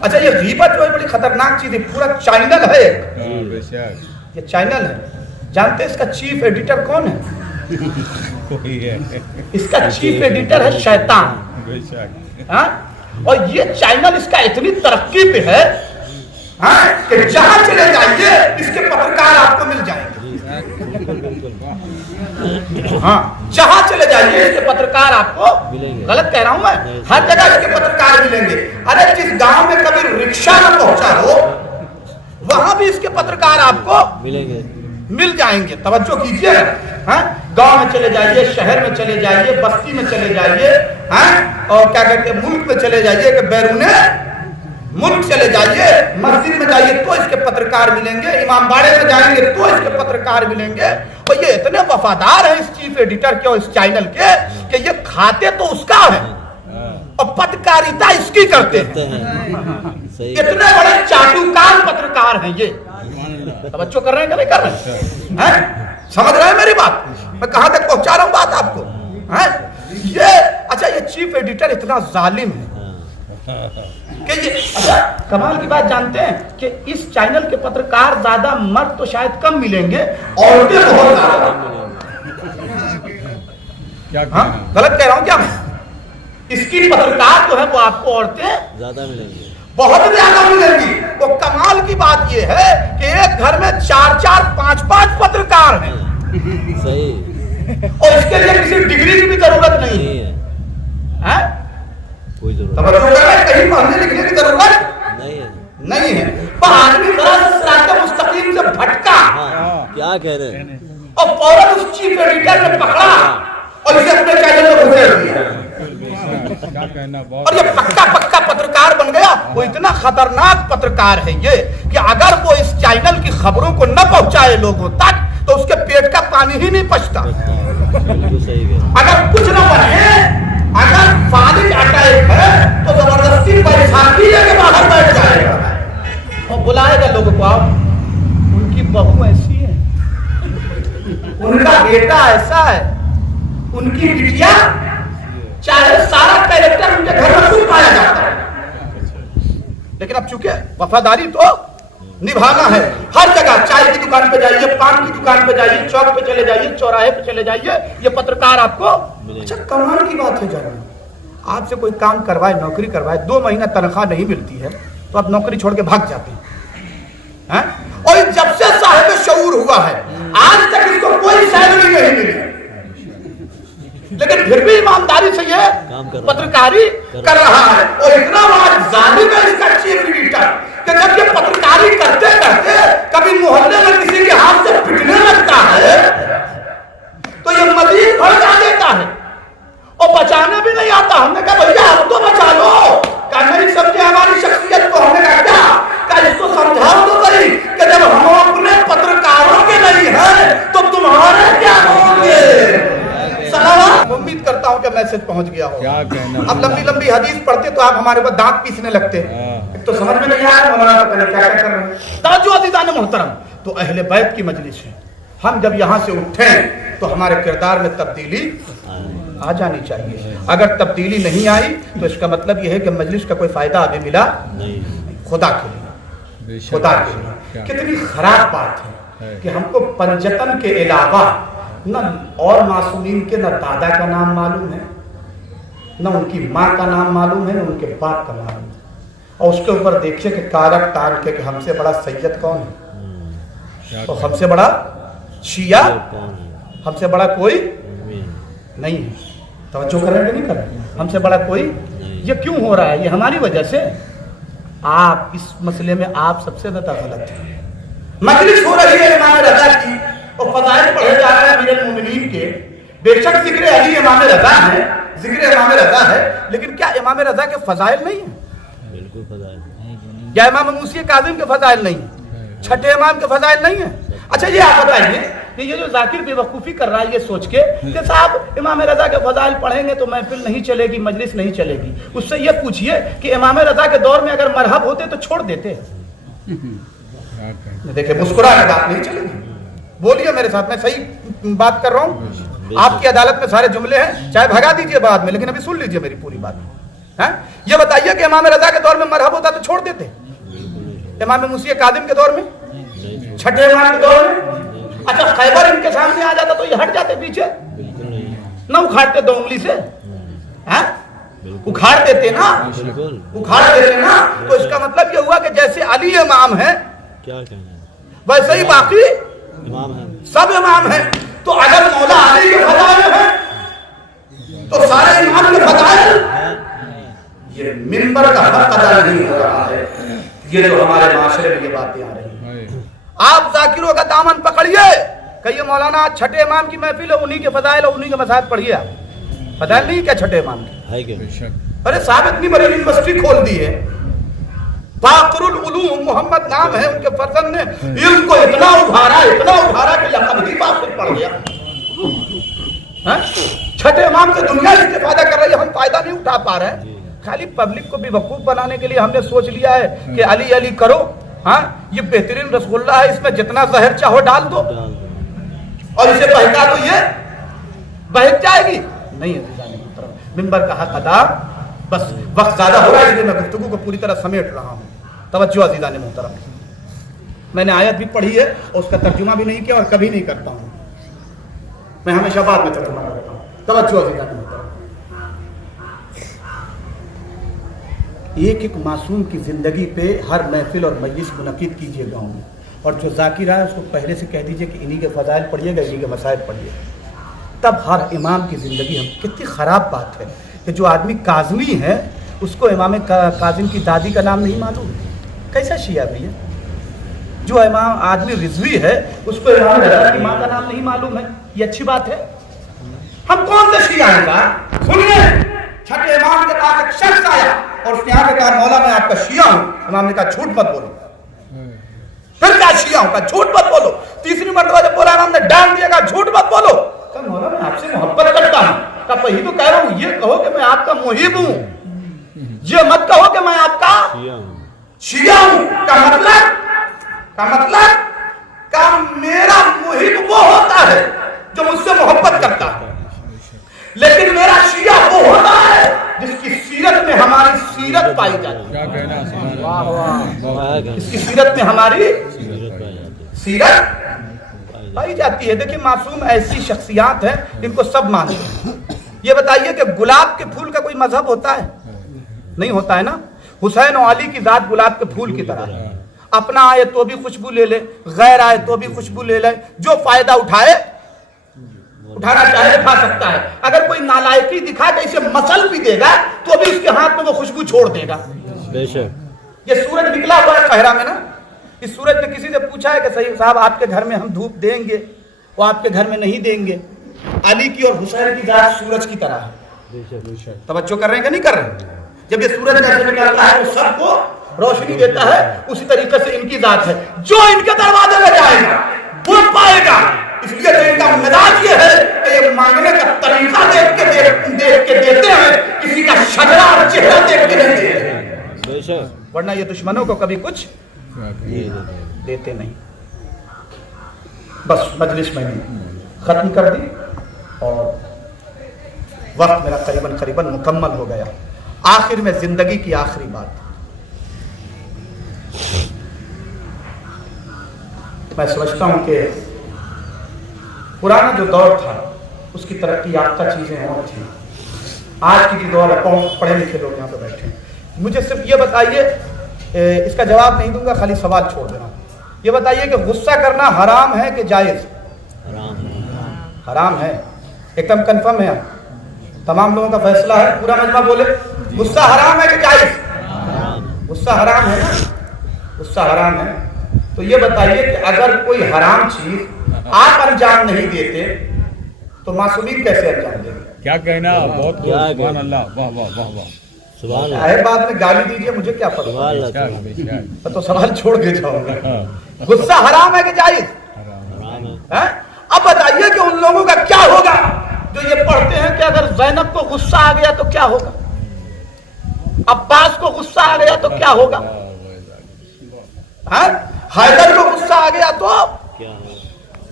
اچھا یہ غیبت جو ہے بڑی خطرناک چیز ہے، پورا چینل ہے ایک، یہ چینل ہے، جانتے ہیں اس کا چیف ایڈیٹر کون ہے؟ اس کا چیف ایڈیٹر ہے شیطان۔ اور یہ چینل اس کا اتنی ترقی پہ ہے کہ جہاں چلے جائیے اس کے پترکار آپ کو مل جائیں گے۔ ہاں جہاں چلے جائیے اس کے پترکار آپ کو، غلط کہہ رہا ہوں میں، ہر جگہ اس کے پترکار ملیں گے۔ ارے جس گاؤں میں کبھی رکشہ نہ پہنچا ہو وہاں بھی اس کے پترکار آپ کو ملیں گے، مل جائیں گے۔ توجہ کیجئے، گاؤں میں چلے جائیے، شہر میں چلے جائیے، بستی میں چلے جائیے، اور کیا کہتے ہیں ملک میں چلے جائیے کہ بیرون ملک چلے جائیے، مسجد میں جائیے تو اس کے پترکار ملیں گے، امام باڑے میں جائیں گے تو اس کے پترکار ملیں گے۔ اور یہ اتنے وفادار ہیں اس چیف ایڈیٹر کے اور اس چینل کے کہ یہ کھاتے تو اس کا ہے اور پترکاریتا اس کی کرتے ہیں۔ اتنے بڑے چاٹوکار پترکار ہیں یہ۔ توجہ کر رہے ہیں کہ نہیں کر رہے ہیں؟ سمجھ رہے ہیں میری بات؟ میں کہاں تک پہنچا رہا ہوں بات آپ کو؟ یہ اچھا یہ چیف ایڈیٹر اتنا ظالم ہے کہ یہ اچھا کمال کی بات جانتے ہیں کہ اس چینل کے پترکار زیادہ مرد تو شاید کم ملیں گے، عورتیں بہت زیادہ۔ غلط کہہ رہا ہوں کیا؟ اس کی پترکار جو ہے وہ آپ کو عورتیں زیادہ ملیں گے، بہت زیادہ ملیں گی۔ وہ کمال کی بات یہ ہے کہ ایک گھر میں 4-4 5-5 پترکار ہیں، صحیح، اور اس کے لیے کسی ڈگری کی بھی ضرورت نہیں ہے، کوئی ضرورت توجہ کر رہے ہیں؟ کہیں پڑھنے لکھنے کی ضرورت نہیں ہے۔ پر آدمی ذرا سا صراط مستقیم سے بھٹکا کیا کہہ رہے ہیں، اور فوراً اس چیف ایڈیٹر نے پکڑا اور اسے اپنے چینل میں گھسیڑ دیا، اور یہ پکا پترکار بن گیا۔ وہ اتنا خطرناک پترکار ہے یہ کہ اگر وہ اس چینل کی خبروں کو نہ پہنچائے لوگوں تک تو اس کے پیٹ کا پانی ہی نہیں پچتا۔ اگر کچھ نہ بنے، اگر فالج اٹیک ہے تو زبردستی بیساکھی لے کے باہر بیٹھ جائے گا اور بلائے گا لوگوں کو، ان کی بہو ایسی ہے، ان کا بیٹا ایسا ہے، ان کی بٹیا، چاہے سارا کیریکٹر ان کے گھر میں خود پایا جاتا ہے، لیکن اب چونکہ وفاداری تو نبھانا ہے۔ ہر جگہ چائے کی دکان پہ جائیے، پان کی دکان پہ جائیے، چوک پہ چلے جائیے، چوراہے پہ چلے جائیے، یہ پترکار آپ کو۔ اچھا کمال کی بات ہے جاننا، آپ سے کوئی کام کروائے، نوکری کروائے، 2 مہینہ تنخواہ نہیں ملتی ہے تو آپ نوکری چھوڑ کے بھاگ جاتے ہیں، اور جب سے صاحب شعور ہوا ہے آج تک اس کو کوئی سیلری نہیں ملی، لیکن پھر بھی ایمانداری سے یہ پترکاری کر رہا ہے۔ اور اتنا بڑا ظالم ہے اس کا چیف ایڈیٹر کہ جب یہ پترکاری کرتے کرتے کبھی محلے میں کسی کے ہاتھ سے پٹنے لگتا ہے تو یہ مزید بھڑکا دیتا ہے اور بچانے بھی نہیں آتا۔ ہم نے کہا بھیا ہم تو بچا لو، کہا نہیں سمجھے ہماری شخصیت کو۔ ہم نے کہا کیا؟ کہا اس کو سمجھاؤ تو صحیح کہ جب ہم اپنے پترکاروں کے نہیں ہیں تو تمہارے کیا ہوں گے؟ امید کرتا ہوں کہ میسج پہنچ گیا ہو۔ اب لمبی حدیث پڑھتے تو آپ ہمارے اوپر دانت پیسنے لگتے، تو سمجھ میں نہیں آیا مولانا پہلے کیا کر رہے ہیں۔ توجہ عزیزان محترم، تو اہل بیت کی مجلس ہے، ہم جب یہاں سے اٹھیں تو ہمارے کردار میں تبدیلی آ جانی چاہیے۔ اگر تبدیلی نہیں آئی تو اس کا مطلب یہ ہے کہ مجلس کا کوئی فائدہ ابھی ملا نہیں۔ خدا کے لیے، خدا کے لیے کتنی خراب بات ہے کہ ہم کو پنجتن کے علاوہ نہ اور معصومین کے نہ دادا کا نام معلوم ہے، نہ ان کی ماں کا نام معلوم ہے، نہ ان کے باپ کا معلوم ہے، اور اس کے اوپر دیکھیے کہ کارک ٹال کے کہ ہم سے بڑا سید کون ہے، اور ہم سے بڑا शिया कौन है? हमसे बड़ा कोई आमीन। नहीं है। तवज्जो कर रहे हैं कि नहीं कर रहे हैं? हमसे बड़ा कोई ये क्यों हो रहा है? ये हमारी वजह से। आप इस मसले में आप सबसे ज्यादा गलत हैं। मजलिस हो रही है इमाम रजा की और फज़ाइल पढ़े जा रहे हैं अमीरुल मोमिनीन के। बेशक जिक्र अली इमाम रजा है, जिक्र इमाम रजा है, लेकिन क्या इमाम रजा के फज़ाइल नहीं है? बिल्कुल फजाइल या इमाम मूसी काज़िम के फज़ाइल नहीं है? छठे इमाम के फज़ाइल नहीं है? अच्छा ये आप बताइए कि ये जो जाकिर बेवकूफ़ी कर रहा है ये सोच के कि साहब इमाम रजा के फज़ाइल पढ़ेंगे तो महफिल नहीं चलेगी, मजलिस नहीं चलेगी। उससे ये पूछिए कि इमाम रजा के दौर में अगर मरहब होते तो छोड़ देते। देखिए मुस्कुरा के बात नहीं चलेगी। बोलिए मेरे साथ, मैं सही बात कर रहा हूँ। आपकी अदालत में सारे जुमले हैं, चाहे भगा दीजिए बाद में, लेकिन अभी सुन लीजिए मेरी पूरी बात है। ये बताइए कि इमाम रजा के दौर में मरहब होता तो छोड़ देते? इमाम मूसी काज़िम के दौर में, छठे इमाम के दौर में? अच्छा खैबर इनके सामने आ जाता तो ये हट जाते पीछे? बिल्कुल नहीं। ना उखाड़ते दो उंगली से? उखाड़ देते ना, बिल्कुल उखाड़ देते ना। तो इसका मतलब ये हुआ कि जैसे अली इमाम है क्या कहना है? वैसे ही बाकी इमाम है। सब इमाम है। तो अगर मौला अली के फज़ाइल है तो सारे इमाम के फज़ाइल। ये मिंबर का हक अदा नहीं हो रहा है। ये जो हमारे माशरे में ये बातें आ रही हैं, आप जाकिरों का दामन पकड़िए। कहिए मौलाना छठे इमाम की महफिल है, उन्हीं के फज़ाइल और उन्हीं के मसाइल पढ़िए। आप फज़ाइल नहीं क्या छठे इमाम के? है क्या? अरे साहब इतनी बड़ी यूनिवर्सिटी खोल दी है, फाखरुल उलूम मोहम्मद नाम है उनके फर्जंद ने इल्म को इतना उभारा कि लक़ब ही बाप पड़ गया। छठे इमाम से दुनिया इस्तेफादा कर रही है, हम फायदा नहीं उठा पा रहे हैं। खाली पब्लिक को बेवकूफ बनाने के लिए हमने सोच लिया है कि अली अली करो। हाँ ये बेहतरीन रसगुल्ला है, इसमें जितना जहर चाहो डाल दो और इसे बहका दो, ये बहक जाएगी। नहीं है मिंबर का हक अदा। बस वक्त ज्यादा हो रहा है इसलिए मैं गुफ्तगू को पूरी तरह समेट रहा हूँ। तवज्जो अज़ीज़ान मोहतरम, मैंने आयत भी पढ़ी है और उसका तर्जुमा भी नहीं किया और कभी नहीं करता हूँ। मैं हमेशा बाद में तर्जुमा करता हूँ। तवज्जो अज़ीज़ान मोहतरम, एक एक मासूम की ज़िंदगी पे हर महफिल और मजलिस मुनक़िद कीजिए गाँव में, और जो ज़ाकिर है उसको पहले से कह दीजिए कि इन्हीं के फ़ज़ाइल पढ़िएगा, इन्हीं के मसाइल पढ़िए। तब हर इमाम की ज़िंदगी हम। कितनी ख़राब बात है कि जो आदमी काज़मी है उसको इमाम काज़िम की दादी का नाम नहीं मालूम। कैसा शिया भैया? जो इमाम आदमी रिजवी है उसको इमाम रज़ा की माँ का नाम नहीं मालूम है, ये अच्छी बात है? हम कौन से शिया हैं? सुनिए, छठे इमाम के पास एक शख्स आया और उसने आके कहा मौला मैं आपका शिया हूँ। इमाम ने कहा झूठ मत बोलो। फिर क्या शिया हूँ? कहा झूठ मत बोलो। तीसरी मरतबा जब बोला इमाम ने डांट दिया, कहा झूठ मत बोलो। कहा मौला मैं आपसे मोहब्बत करता हूँ। कहा वही तो कह रहा हूँ, ये कहो कि मैं आपका मुहिब हूँ, ये मत कहो कि मैं आपका शिया हूँ। का मतलब का मेरा मुहिब वो होता है जो मुझसे मोहब्बत करता है, लेकिन मेरा शिया वो होता है जिसकी सीरत में हमारी सीरत पाई जाती है। वाह वाह, इसकी सीरत में हमारी सीरत पाई जाती है। देखिए मासूम ऐसी शख्सियात हैं इनको सब मानते हैं। ये बताइए कि गुलाब के फूल का कोई मजहब होता है? नहीं होता है ना। हुसैन और अली की जात गुलाब के फूल की तरह है। अपना आए तो भी खुशबू ले ले, गैर आए तो भी खुशबू ले ले, जो फायदा उठाना चाहे खा सकता है। अगर कोई नालायकी दिखा के इसे मसल भी देगा तो भी उसके हाथ में वो खुशबू छोड़ देगा। बेशक ये सूरज निकला हुआ है कहरा में ना। इस सूरज ने किसी से पूछा है कि सही साहब आपके घर में हम धूप देंगे? वो आपके घर में नहीं देंगे। अली की और हुसैन की जात सूरज की तरह है। तवज्जो कर रहे हैं कि नहीं कर रहे? जब ये सूरज ऐसे निकलता है तो सबको रोशनी देता है, उसी तरीके से इनकी जात है। जो इनके दरवाजे में जाएगा वो पाएगा। इसलिए तो इनका मिजाज ये है कि ये मांगने का तरीका देख के देते हैं, किसी का शजरा और चेहरा देख के नहीं देते, वरना ये दुश्मनों को कभी कुछ देते नहीं। बस मजलिस मैंने खत्म कर दी और वक्त मेरा करीबन मुकम्मल हो गया। आखिर में जिंदगी की आखिरी बात, मैं समझता हूं कि पुराना जो दौर था उसकी तरक्की याफ्ता चीजें और थी। आज की जो दौर है, बहुत पढ़े लिखे लोग यहाँ पे बैठे हैं। मुझे सिर्फ ये बताइए, इसका जवाब नहीं दूंगा, खाली सवाल छोड़ देना। ये बताइए कि गुस्सा करना हराम है कि जायज? हराम है, एकदम कंफर्म है, तमाम लोगों का फैसला है, पूरा मजमा बोले गुस्सा हराम है कि जायज? गुस्सा हराम है ना, गुस्सा हराम है। तो ये बताइए कि अगर कोई हराम चीज आप अंजाम नहीं देते तो मासूमीन कैसे अंजाम देंगे? क्या कहना, बहुत क्या सुभान अल्लाह, वाह वाह वाह वाह। सुभान अल्लाह, है बाद में गाली दीजिए, मुझे क्या पता, सुभान अल्लाह, क्या बेशक, तो सवाल छोड़ के जाऊंगा। हाँ, गुस्सा हराम है कि जायज? हराम है। है? अब बताइए कि उन लोगों का क्या होगा जो ये पढ़ते हैं कि अगर ज़ैनब को गुस्सा आ गया तो क्या होगा, अब्बास को गुस्सा आ गया तो क्या होगा, है? हैदर को गुस्सा आ गया तो क्या होगा?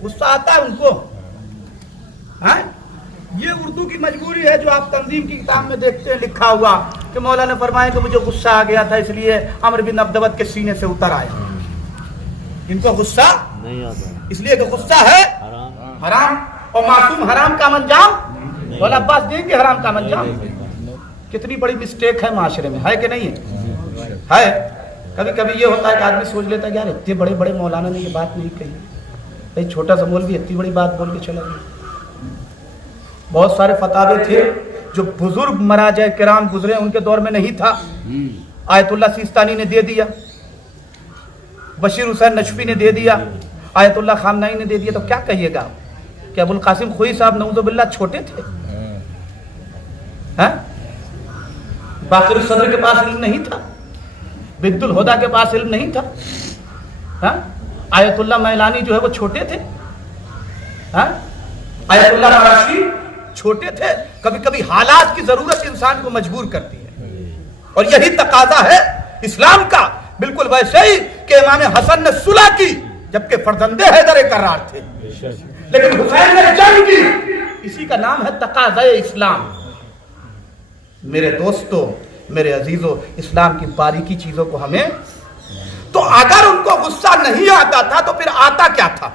गुस्सा आता है उनको, है? ये उर्दू की मजबूरी है जो आप तंजीम की किताब में देखते हैं लिखा हुआ कि मौला ने फरमाया कि मुझे गुस्सा आ गया था इसलिए अमर बिन अब्दवत के सीने से उतर आया। इनको गुस्सा नहीं आता, इसलिए कि गुस्सा है हराम हराम, और मासूम हराम का अंजाम मौला अब्बास देंगे हराम का अंजाम। कितनी बड़ी मिस्टेक है माशरे में, है कि नहीं है? कभी कभी ये होता है कि आदमी सोच लेता है कि यार इतने बड़े बड़े मौलाना ने ये बात नहीं कही, भाई छोटा सा मौलवी इतनी बड़ी बात बोल के चला गया। बहुत सारे फतावे थे जो बुजुर्ग मराजा किराम गुजरे उनके दौर में नहीं था, आयतुल्लाह सिस्तानी ने दे दिया, बशीर हुसैन नशफी ने दे दिया, आयतुल्लाह खामनाई ने दे दिया। तो क्या कहिएगा कि अबुल कासिम खोई साहब नऊजुबिल्लाह छोटे थे? हैं? बाकिर सदर के पास इल्म नहीं था, बिद्दुल हुदा के पास इल्म नहीं था, हैं? आयतुल्लाह मैलानी जो है वो छोटे थे, हैं? आयतुल्लाह मराशी छोटे थे। कभी कभी हालात की जरूरत इंसान को मजबूर करती है, और यही तकाजा है इस्लाम का, बिल्कुल वैसे ही कि इमाम हसन ने सुलह की जबकि फर्जंदे हैदर करार थे, लेकिन हुसैन ने जंग की। इसी का नाम है तकाजा इस्लाम। मेरे दोस्तों, मेरे अजीजों, इस्लाम की बारीकी चीजों को हमें, तो अगर उनको गुस्सा नहीं आता था तो फिर आता क्या था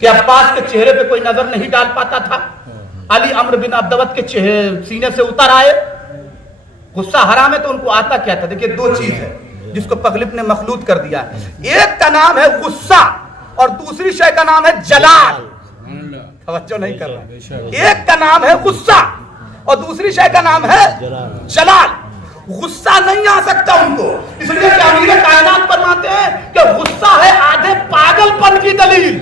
कि अब्बास के चेहरे पे कोई नजर नहीं डाल पाता था, अली अम्र बिन अब्दवत के सीने से उतर आए, गुस्सा हराम है तो उनको आता क्या था? देखिए दो चीज है जिसको पगलिप ने मखलूत कर दिया है, एक का नाम है गुस्सा और दूसरी शय का नाम है जलाल। तवज्जो नहीं कर रहा, एक का नाम है गुस्सा और दूसरी शय का नाम है जलाल। गुस्सा नहीं आ सकता उनको, इसलिए कि अमीर कायनात फरमाते हैं कि गुस्सा है आधे पागलपन की दलील।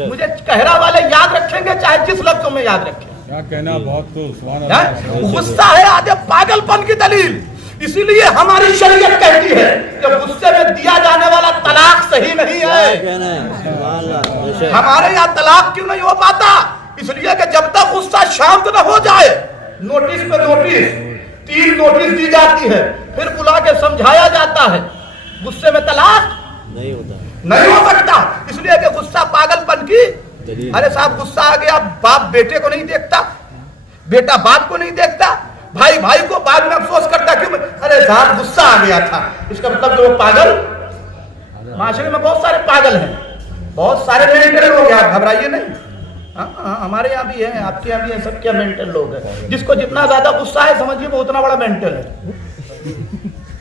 मुझे कहरा वाले याद रखेंगे चाहे जिस लफ्जों में याद रखें, क्या कहना, बहुत तो सुभान अल्लाह। गुस्सा है आधे पागलपन की दलील। इसीलिए हमारी शरीयत कहती है कि गुस्से में दिया जाने वाला तलाक सही नहीं है। कहना है, सुभान अल्लाह, बेशक। हमारे यहाँ तलाक क्यों नहीं हो पाता? इसलिए कि जब तक गुस्सा शांत न हो जाए, नोटिस पे नोटिस, 3 नोटिस दी जाती है, फिर बुला के समझाया जाता है, गुस्से में तलाक नहीं होता, नहीं हो सकता। इसलिए कि गुस्सा पागलपन की दलील। अरे साहब गुस्सा आ गया, बाप बेटे को नहीं देखता, बेटा बाप को नहीं देखता, भाई भाई को बाद में अफसोस करता क्यों? अरे साहब गुस्सा आ गया था, इसका मतलब जो पागल, माशरे में बहुत सारे पागल हैं, बहुत सारे मेंटल लोग हैं, आप घबराइए नहीं। हाँ, हमारे यहाँ भी है, आपके यहाँ भी है, सबके यहाँ मेंटल लोग हैं। जिसको जितना ज्यादा गुस्सा है समझिए वो उतना बड़ा मेंटल है।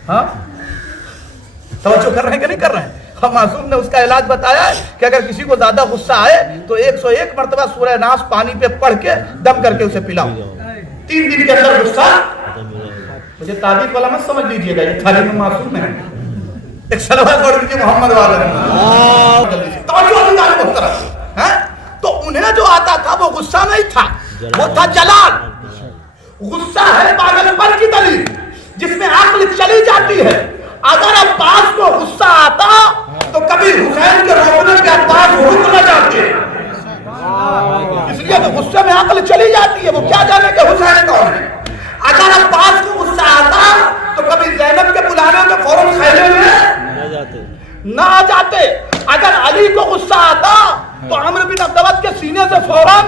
हाँ, तवज्जो कर रहे हैं कि नहीं कर रहे हैं? हम मासूम ने उसका इलाज बताया है कि अगर किसी को ज्यादा गुस्सा आए तो 101 मरतबा सूरह नास पानी पे पढ़ के दम करके उसे पिलाओ, 3 दिन के अंदर गुस्सा। मुझे ताबीर वाला मत समझ लीजिएगा, ये थाली में मासूम है। एक सलवात पढ़ दीजिए मोहम्मद वाले जल्दी से, तो उन्हें जो आता था वो गुस्सा नहीं था, वो था जलाल। गुस्सा है पागलपन की दलील जिसमें अक्ल चली जाती है। अगर अब्बास को गुस्सा आता तो कभी हुसैन के रोकने के अब्बास रुक न जाते, इसलिए तो गुस्से में अक्ल चली जाती है, वो क्या जाने के हुसैन कौन है। अगर अब्बास को गुस्सा आता तो कभी ज़ैनब के बुलाने में फौरन खैमे में न आ जाते। अगर अली को गुस्सा आता तो अम्र बिन अब्दवत के सीने से फौरन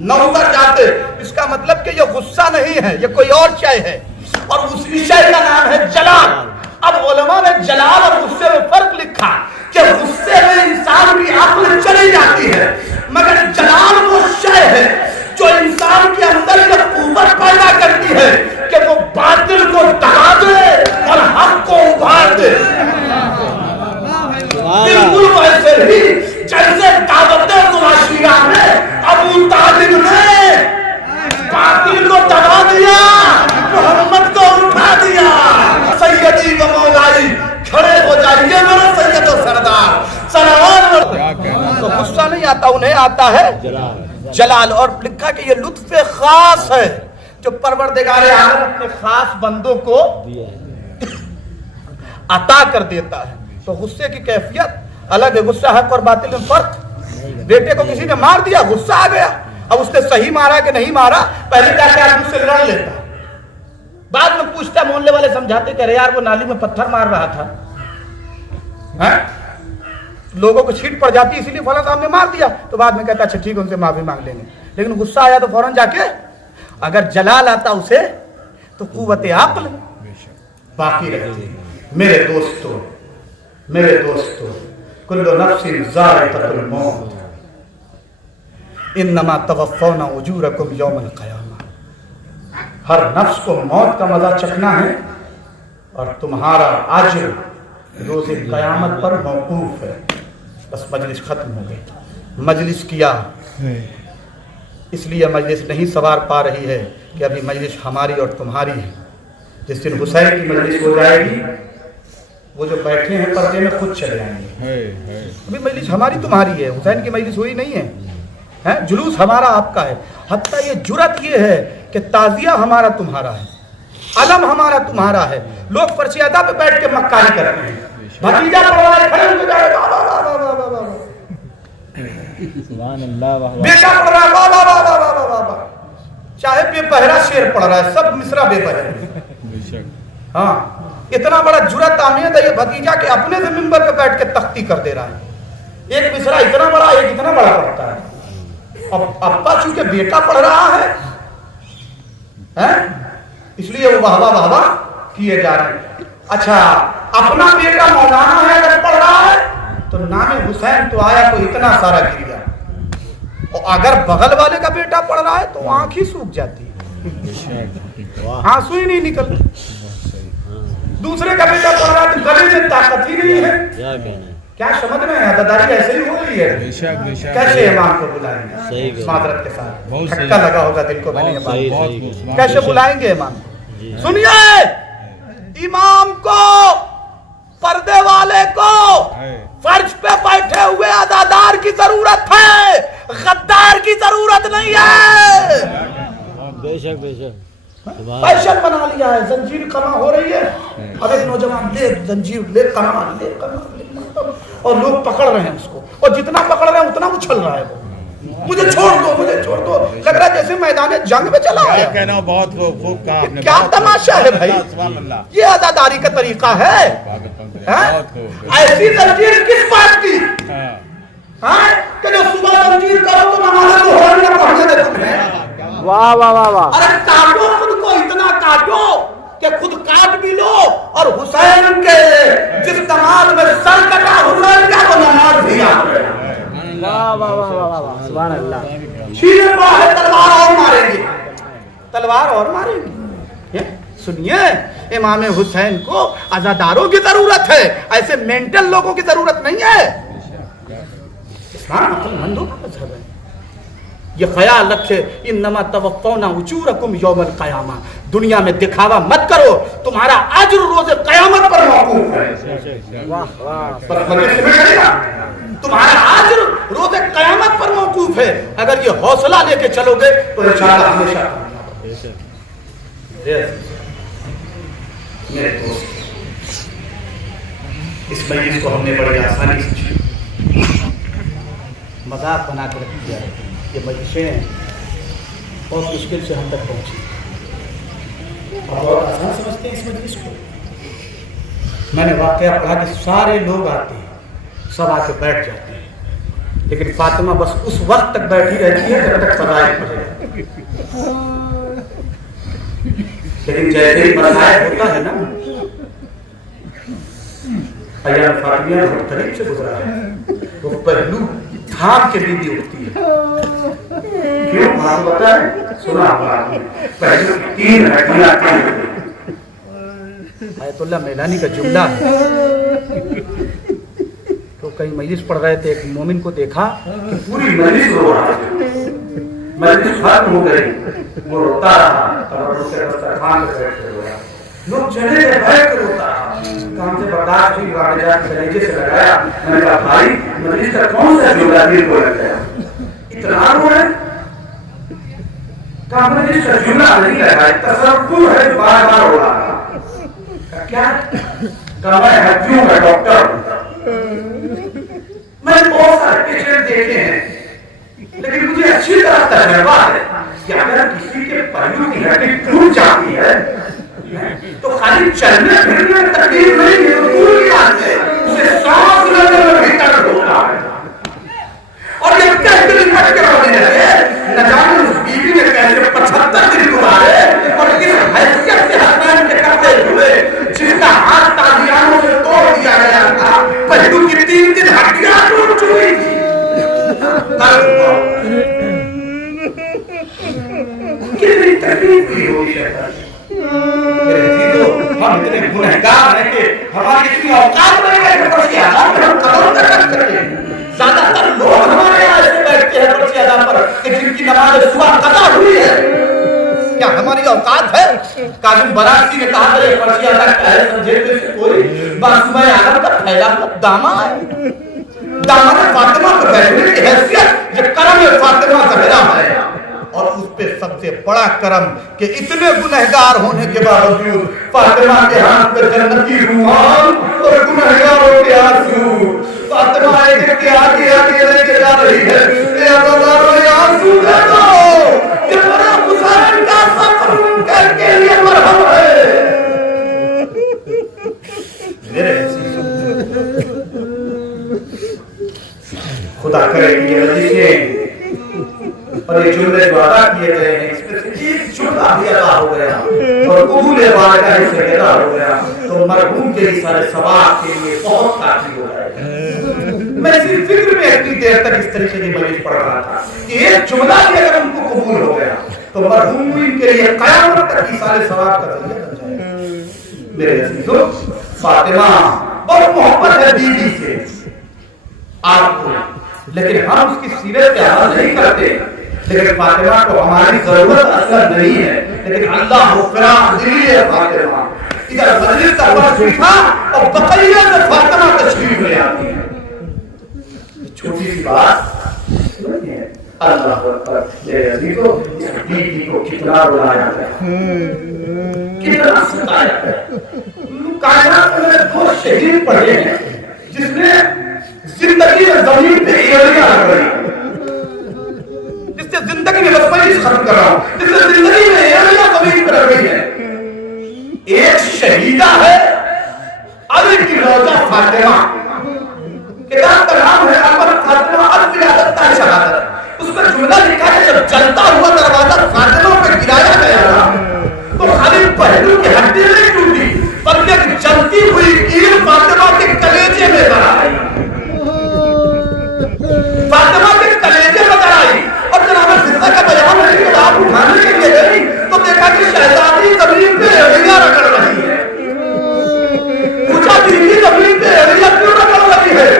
न उतर जाते। इसका मतलब कि ये गुस्सा नहीं है, ये कोई और शय है, और उस विषय का नाम है जलाल। अब उलमा ने जलाल और गुस्से में फर्क लिखा कि गुस्से में इंसान की अक्ल चली जाती है, मगर जलाल वो शय है जो इंसान के अंदर ये कुव्वत पैदा करती है कि वो बातिल को दबा दे और हक को उभार दे। बिल्कुल वैसे ही चाहिए मेरे सैयद और सरदार सलावत। क्या कहना तो गुस्सा नहीं आता, उन्हें आता है जलाल जलाल। और लिखा कि ये लुत्फ खास है जो परवरदिगार आलम अपने खास बंदों को दिया है। अता कर देता है। तो गुस्से की कैफियत अलग है। गुस्सा हक और बातिल में फर्क। बेटे को किसी ने मार दिया, गुस्सा आ गया, अब उसने सही मारा कि नहीं मारा, पहले जाके आदमी से लड़ लेता, बाद में पूछता, मोहल्ले वाले समझाते कि अरे यार वो नाली में पत्थर मार रहा था, हैं? लोगों को छीट पड़ जाती इसलिए फला साहब ने मार दिया, तो बाद में कहता अच्छा ठीक है उनसे माफी मांग लेंगे। लेकिन गुस्सा आया तो फौरन जाके, अगर जलाल आता उसे तो कुव्वत अक्ल बाकी रहती। मेरे दोस्तों कुल्लु नफ्सिन ज़ाइक़तुल मौत इन्नमा तवफ़्फ़ौना उजूरकुम यौमल क़यामा। हर नफ्स को मौत का मजा चखना है और तुम्हारा अज्र रोज़े क़यामत पर मौकूफ है। बस मजलिस खत्म हो गई। मजलिस किया इसलिए मजलिस नहीं सवार पा रही है कि अभी मजलिस हमारी और तुम्हारी है। जिस दिन हुसैन की मजलिस हो जाएगी, वो जो बैठे हैं पर्दे में खुद चले आएंगे। अभी मजलिस हमारी तुम्हारी है, हुसैन की मजलिस हुई नहीं है, हैं? जुलूस हमारा आपका है। हत्ता ये जुरत ये है कि ताजिया हमारा तुम्हारा है, अलम हमारा तुम्हारा है। लोग पर्चियादा पे बैठ के मक्कारी करते हैं, भतीजा पढ़वाए खड़े होकर जाए वाह वाह वाह वाह वाह वाह, सुभान अल्लाह, वाह वाह। बेटा पढ़ रहा है वाह वाह वाह वाह वाह वाह वाह, चाहे बेपहरा शेर पढ़ रहा है, सब मिसरा बेपहरा। हाँ, इतना बड़ा जुरत आमेद है ये भतीजा के अपने से मिंबर पे बैठ के तख्ती कर दे रहा है। एक मिसरा इतना बड़ा, एक इतना बड़ा पढ़ता है। अब अब्बा चूंकि बेटा पढ़ रहा है, हैं? इसलिए वो वाह वाह वाह वाह किए जा रहे हैं। अच्छा, अपना बेटा मौलाना है अगर पढ़ रहा है तो नाम हुसैन तो आया तो इतना सारा गिर गया, और अगर बगल वाले का बेटा पढ़ रहा है तो आंख ही सूख जाती है, आंसू ही नहीं निकलते। दूसरे का बेटा पढ़ रहा है तो गले में ताकत ही नहीं है। क्या कहना है? क्या समझ में है? अदादारी ऐसे ही हो रही है। कैसे इमाम को बुलाएंगे? मादरत के साथ धक्का लगा होगा दिल को। मैंने ये बात कैसे बुलाएंगे इमाम को? सुनिए, इमाम को, पर्दे वाले को फर्श पे बैठे हुए अदादार की जरूरत है, गद्दार की जरूरत नहीं है। बेशक बेशक, फैशन बना लिया है, जंजीर कमा हो रही है। अब एक नौजवान ले जंजीर, ले कमान, ले कमान, और लोग पकड़ रहे हैं उसको, और जितना पकड़ रहे हैं उतना उछल रहा है वो। मुझे छोड़ दो, मुझे छोड़ दो, लग रहा है जैसे मैदान जंग में चला गया। कहना बहुत खूब कहा आपने। क्या तमाशा है भाई, ये अदादारी का तरीका है? ऐसी जंजीर किस बात की? कि जो सुबह जंजीर करो तो नमाज़ को होने ना पहुंचे दे तुम्हें। वाह वाह वाह वाह। अरे काटो खुद को, इतना काटो कि खुद काट भी लो, और हुसैन के जिस नमाज में सर कटा हुसैन का वो नमाज भी याद रहे। वाह वाह वाह वाह वाह, सुभान अल्लाह। छीने है तलवार और मारेंगे, तलवार और मारेंगे। सुनिए, इमाम हुसैन को अज़ादारों की जरूरत है, ऐसे मेंटल लोगों की जरूरत नहीं है। इस्लाम अक्लमंदों का मजहब है। ये ख्याल रखे, इन्नमा तवफ़्फ़ौना उजूरकुम यौमल क़यामा। दुनिया में दिखावा मत करो, तुम्हारा अज्र रोज़े क़यामत पर मौकूफ है। वाह वाह, तुम्हारा अज्र रोज़े क़यामत पर मौकूफ है। अगर ये हौसला लेके चलोगे तो इंशाअल्लाह हमेशा। मेरे दोस्त, इस मजलिस को हमने बड़ी आसानी से मजाक बना के रख दिया है। ये मजलिसें बहुत मुश्किल से हम तक पहुंची, आप बहुत आसान समझते हैं इस मजलिस को। मैंने वाकया पढ़ा कि सारे लोग आते हैं, सब आके बैठ जाते हैं, लेकिन फातिमा बस उस वक्त तक बैठी रहती है जब तक फज़ाइल पढ़े। लेकिन जैसे ही फज़ाइल होता है ना, अय्याम फातिमा बहुत करीब से गुजरा है, वो पहलू थाम के बीबी उठती है। क्यों आपको पता है? सुना पहले 3 हड्डियां आयतुल्लाह मेलानी का जुमला है। तो कहीं मजलिस पढ़ रहे थे, एक मोमिन को देखा कि पूरी मजलिस रो रहा है, मजलिस खत्म हो गई, वो रोता रहा, लोग चले बैठ कर रोता रहा। इंसान से बर्दाश्त नहीं हुआ, मेरा कलेजे से लगाया। मैंने कहा भाई मजलिस का कौन सा जुमला दिल को लग गया, इतना रो है? कहा मजलिस का जुमला नहीं लगा, तसव्वुर है बार बार हो रहा। क्या? कहा मैं हड्डियों का डॉक्टर हूं, मैंने बहुत सारे पेशेंट देखे हैं, लेकिन मुझे अच्छी तरह तजुर्बा है कि अगर किसी के पैरों की हड्डी टूट जाती है तो खाली चलने फिरने में तकलीफ नहीं है, तो दूर की बात है, उसे सांस लेने में भी तकलीफ होता है। और जब कहते निकट के रोने लगे, न जाने उस बीवी ने कैसे 75 दिन गुजारे और किस हैसियत से हसनैन के करते हुए, जिसका हाथ तालियानों से तोड़ दिया गया था, पहलू की 3 दिन हड्डियां टूट चुकी थी। कितनी तकलीफ हुई होगी शैतान। हम इतने गुनहगार हैं कि हमारी इतनी औकात नहीं है कि पर्ची आज़ाद पर हम कदम तक कर सकें। ज्यादातर लोग हमारे यहाँ ऐसे बैठते हैं पर्ची आज़ाद पर कि जिनकी नमाज सुबह कदा हुई है। क्या हमारी औकात है? काजिम बरासी ने कहा था ये पर्ची आज़ाद का है, समझे तो इसे कोई बासुमाए आलम का फैला दामा है, दामन फातिमा पर बैठने की हैसियत ये करम फातिमा ज़हरा है। और उस पे सबसे बड़ा करम कि इतने गुनहगार होने के बावजूद फातिमा के हाथ पे जन्नती रुमाल और गुनहगारों के आंसू। फातिमा एक के आगे आगे लेके जा रही है, ये अज़ादारों ये आंसू दे दो, ये बड़ा हुसैन का सफर करके लिए मरहम है। मेरे खुदा करे कि ये मजलिसें और ये जुमले जो अदा किए गए हैं, इसमें से एक जुमला भी अदा हो गया और कबूल बारगाह से अदा हो गया तो मरहूम के लिए सारे सवाब के लिए बहुत काफी हो जाएगा। मैं इसी फिक्र में इतनी देर तक इस तरीके की मजलिस पढ़ रहा था कि एक जुमला भी अगर उनको कबूल हो गया तो मरहूम के लिए क़यामत तक की सारे सवाब का जरिया बन जाएगा। मेरे अज़ीज़ों, फातिमा बहुत मोहब्बत है बीवी से आपको, लेकिन हम उसकी सीरत पे अमल नहीं करते। लेकिन फातिमा को हमारी जरूरत असल नहीं है, लेकिन अल्लाह मुफ़रा दिली है फातिमा। इधर मजलिस का वक्त था और बकरिया से फातिमा तशरीफ ले आती है। छोटी सी बात नहीं है। अल्लाह अकबर। मेरे अज़ीज़ों, इस बीवी को कितना रुलाया गया, कितना सताया गया। कायनात में 2 शहीद पड़े हैं जिसने जिंदगी में जमीन पे एड़ियां लगाई, जिससे जिंदगी में बस खत्म कर रहा हूं, जिससे जिंदगी में एड़ियां जमीन पर लग गई है। एक शहीदा है अली की रोजा फातिमा, किताब का नाम है अमर फातिमा अल-विलादत शहादत। उसमें जुमला लिखा है जब जलता हुआ दरवाजा फातिमा पे गिराया गया तो खाली पहलू की हड्डी नहीं टूटी बल्कि जलती हुई कील फातिमा के कलेजे में आई, फातिमा के कलेजे में आई। और जनाब जिंदा का बयान है कि आप उठाने के लिए गई तो देखा कि शहजादी जमीन पे एड़ियां रगड़ रही है। पूछा बीवी जमीन पे एड़ियां क्यों रगड़ रही है?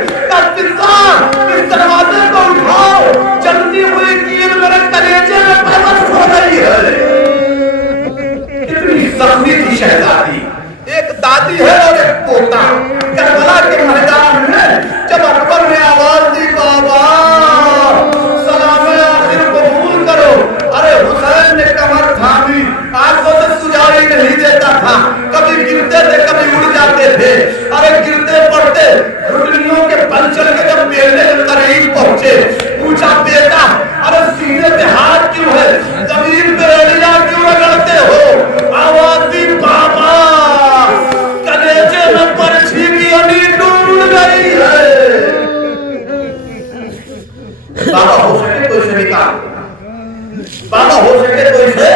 इस दरवाजे को उठाओ, जलती हुई कील मेरे कलेजे में पैबंद हो रही है। कितनी जख्मी थी शहजादी, एक दादी है और एक पोता। करबला के मैदान में जब अकबर ने आवाज दी बाबा सलामे आखिर कबूल करो, अरे हुसैन ने कमर थामी, आंखों से सुजाई नहीं देता था, कभी गिरते थे कभी उड़ जाते थे। अरे गिरते पड़ते घुटनियों के बल चल के जब बेटे के करीब पहुंचे, पूछा बेटा अरे सीने पे हाथ क्यों है, जमीन पे एड़ियां क्यों रगड़ते हो? आवाज दी बाबा कलेजे में पर्ची की अनी टूट गई है। बाबा हो सके तो इसे निकाल दो, बाबा हो सके तो इसे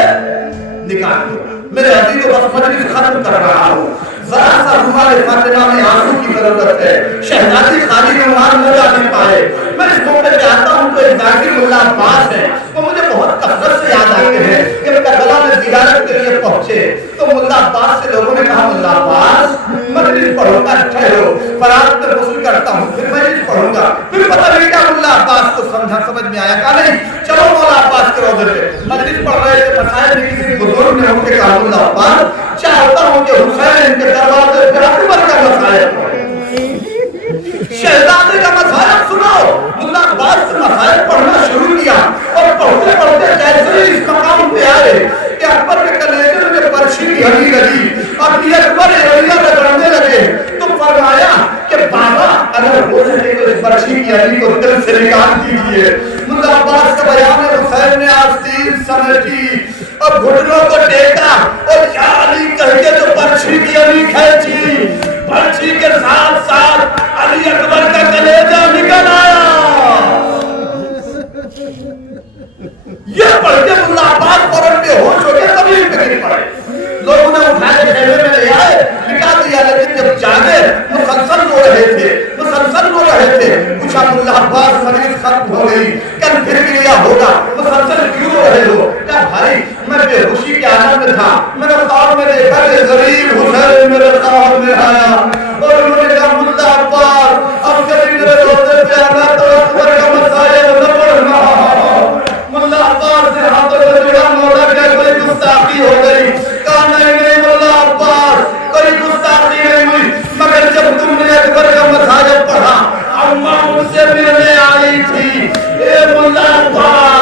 निकाल दो। मेरे अभी तो बस मजलिस खत्म कर रहा हूँ, जरा सा हमारे फातिमा में आंसू की जरूरत है। शहजादी खाली रुमाल न जा नहीं पाए। मैं इस मौके पे आता हूँ तो जाकिर मुल्ला अब्बास है तो मुझे बहुत कसरत से याद आते हैं कि करबला में जियारत के लिए पहुंचे तो मुल्ला अब्बास से लोगों ने कहा मुल्ला अब्बास मजलिस पढ़ूंगा, ठहरो फरात में वसूल करता हूँ फिर मजलिस पढ़ूंगा। फिर पता नहीं क्या मुल्ला अब्बास को समझ में आया का नहीं, चलो मौला अब्बास के रोज़े पे मजलिस पढ़ रहे थे। मसाइल में किसी बुजुर्ग ने उनके कहा मुल्ला अब्बास चाहता हूँ कि हुसैन के दरवाजे पे अकबर का मसाइल शहजादे का मसाइल सुनो। मुल्ला अब्बास ने मसाइल पढ़ना शुरू किया और पढ़ते पढ़ते कैसे इस मकाम पे आए कि अकबर के कलेजे में पर्ची की हड्डी लगी। अब ये अकबर एरिया रगड़ने लगे तो फरमाया कि बाबा अगर हो सके तो इस पर्ची की हड्डी को दिल से निकाल दीजिए। मुल्ला अब्बास का बयान है, हुसैन ने आस्तीन समेटी और घुटनों को टेका और या अली कह के जो पर्ची की हड्डी खींची, पर्ची के साथ साथ अली अकबर का कलेजा निकल आया। ये पढ़ के मुल्ला अब्बास फौरन बेहोश हो गए, जमीन पे गिर पड़े। लोगों ने उठाए खेमे में ले आए, लिटा दिया, लेकिन जब जागे मुसलसल रो रहे थे, मुसलसल रो रहे थे। पूछा मुल्ला अब्बास मजलिस खत्म हो गई, कल फिर क्रिया होगा, मुसलसल क्यों रो रहे हो? कहा भाई मैं बेहोशी के आलम में था, मैंने ख्वाब में देखा कि गरीब हुसैन मेरे ख्वाब में आया और उन्होंने कहा मुल्ला अब्बास अब कभी मेरे रोज़े पे आना तो अकबर का मसाइल न पढ़ना। मुल्ला अब्बास ने हाथों को जुड़ा, मौला क्या कोई गुस्ताखी हो गई? कहा नहीं मुल्ला अब्बास कोई गुस्ताखी नहीं हुई, मगर जब तुमने अकबर का मसाइल पढ़ा अम्मा मुझसे मिलने आई थी। ए मुल्ला अब्बास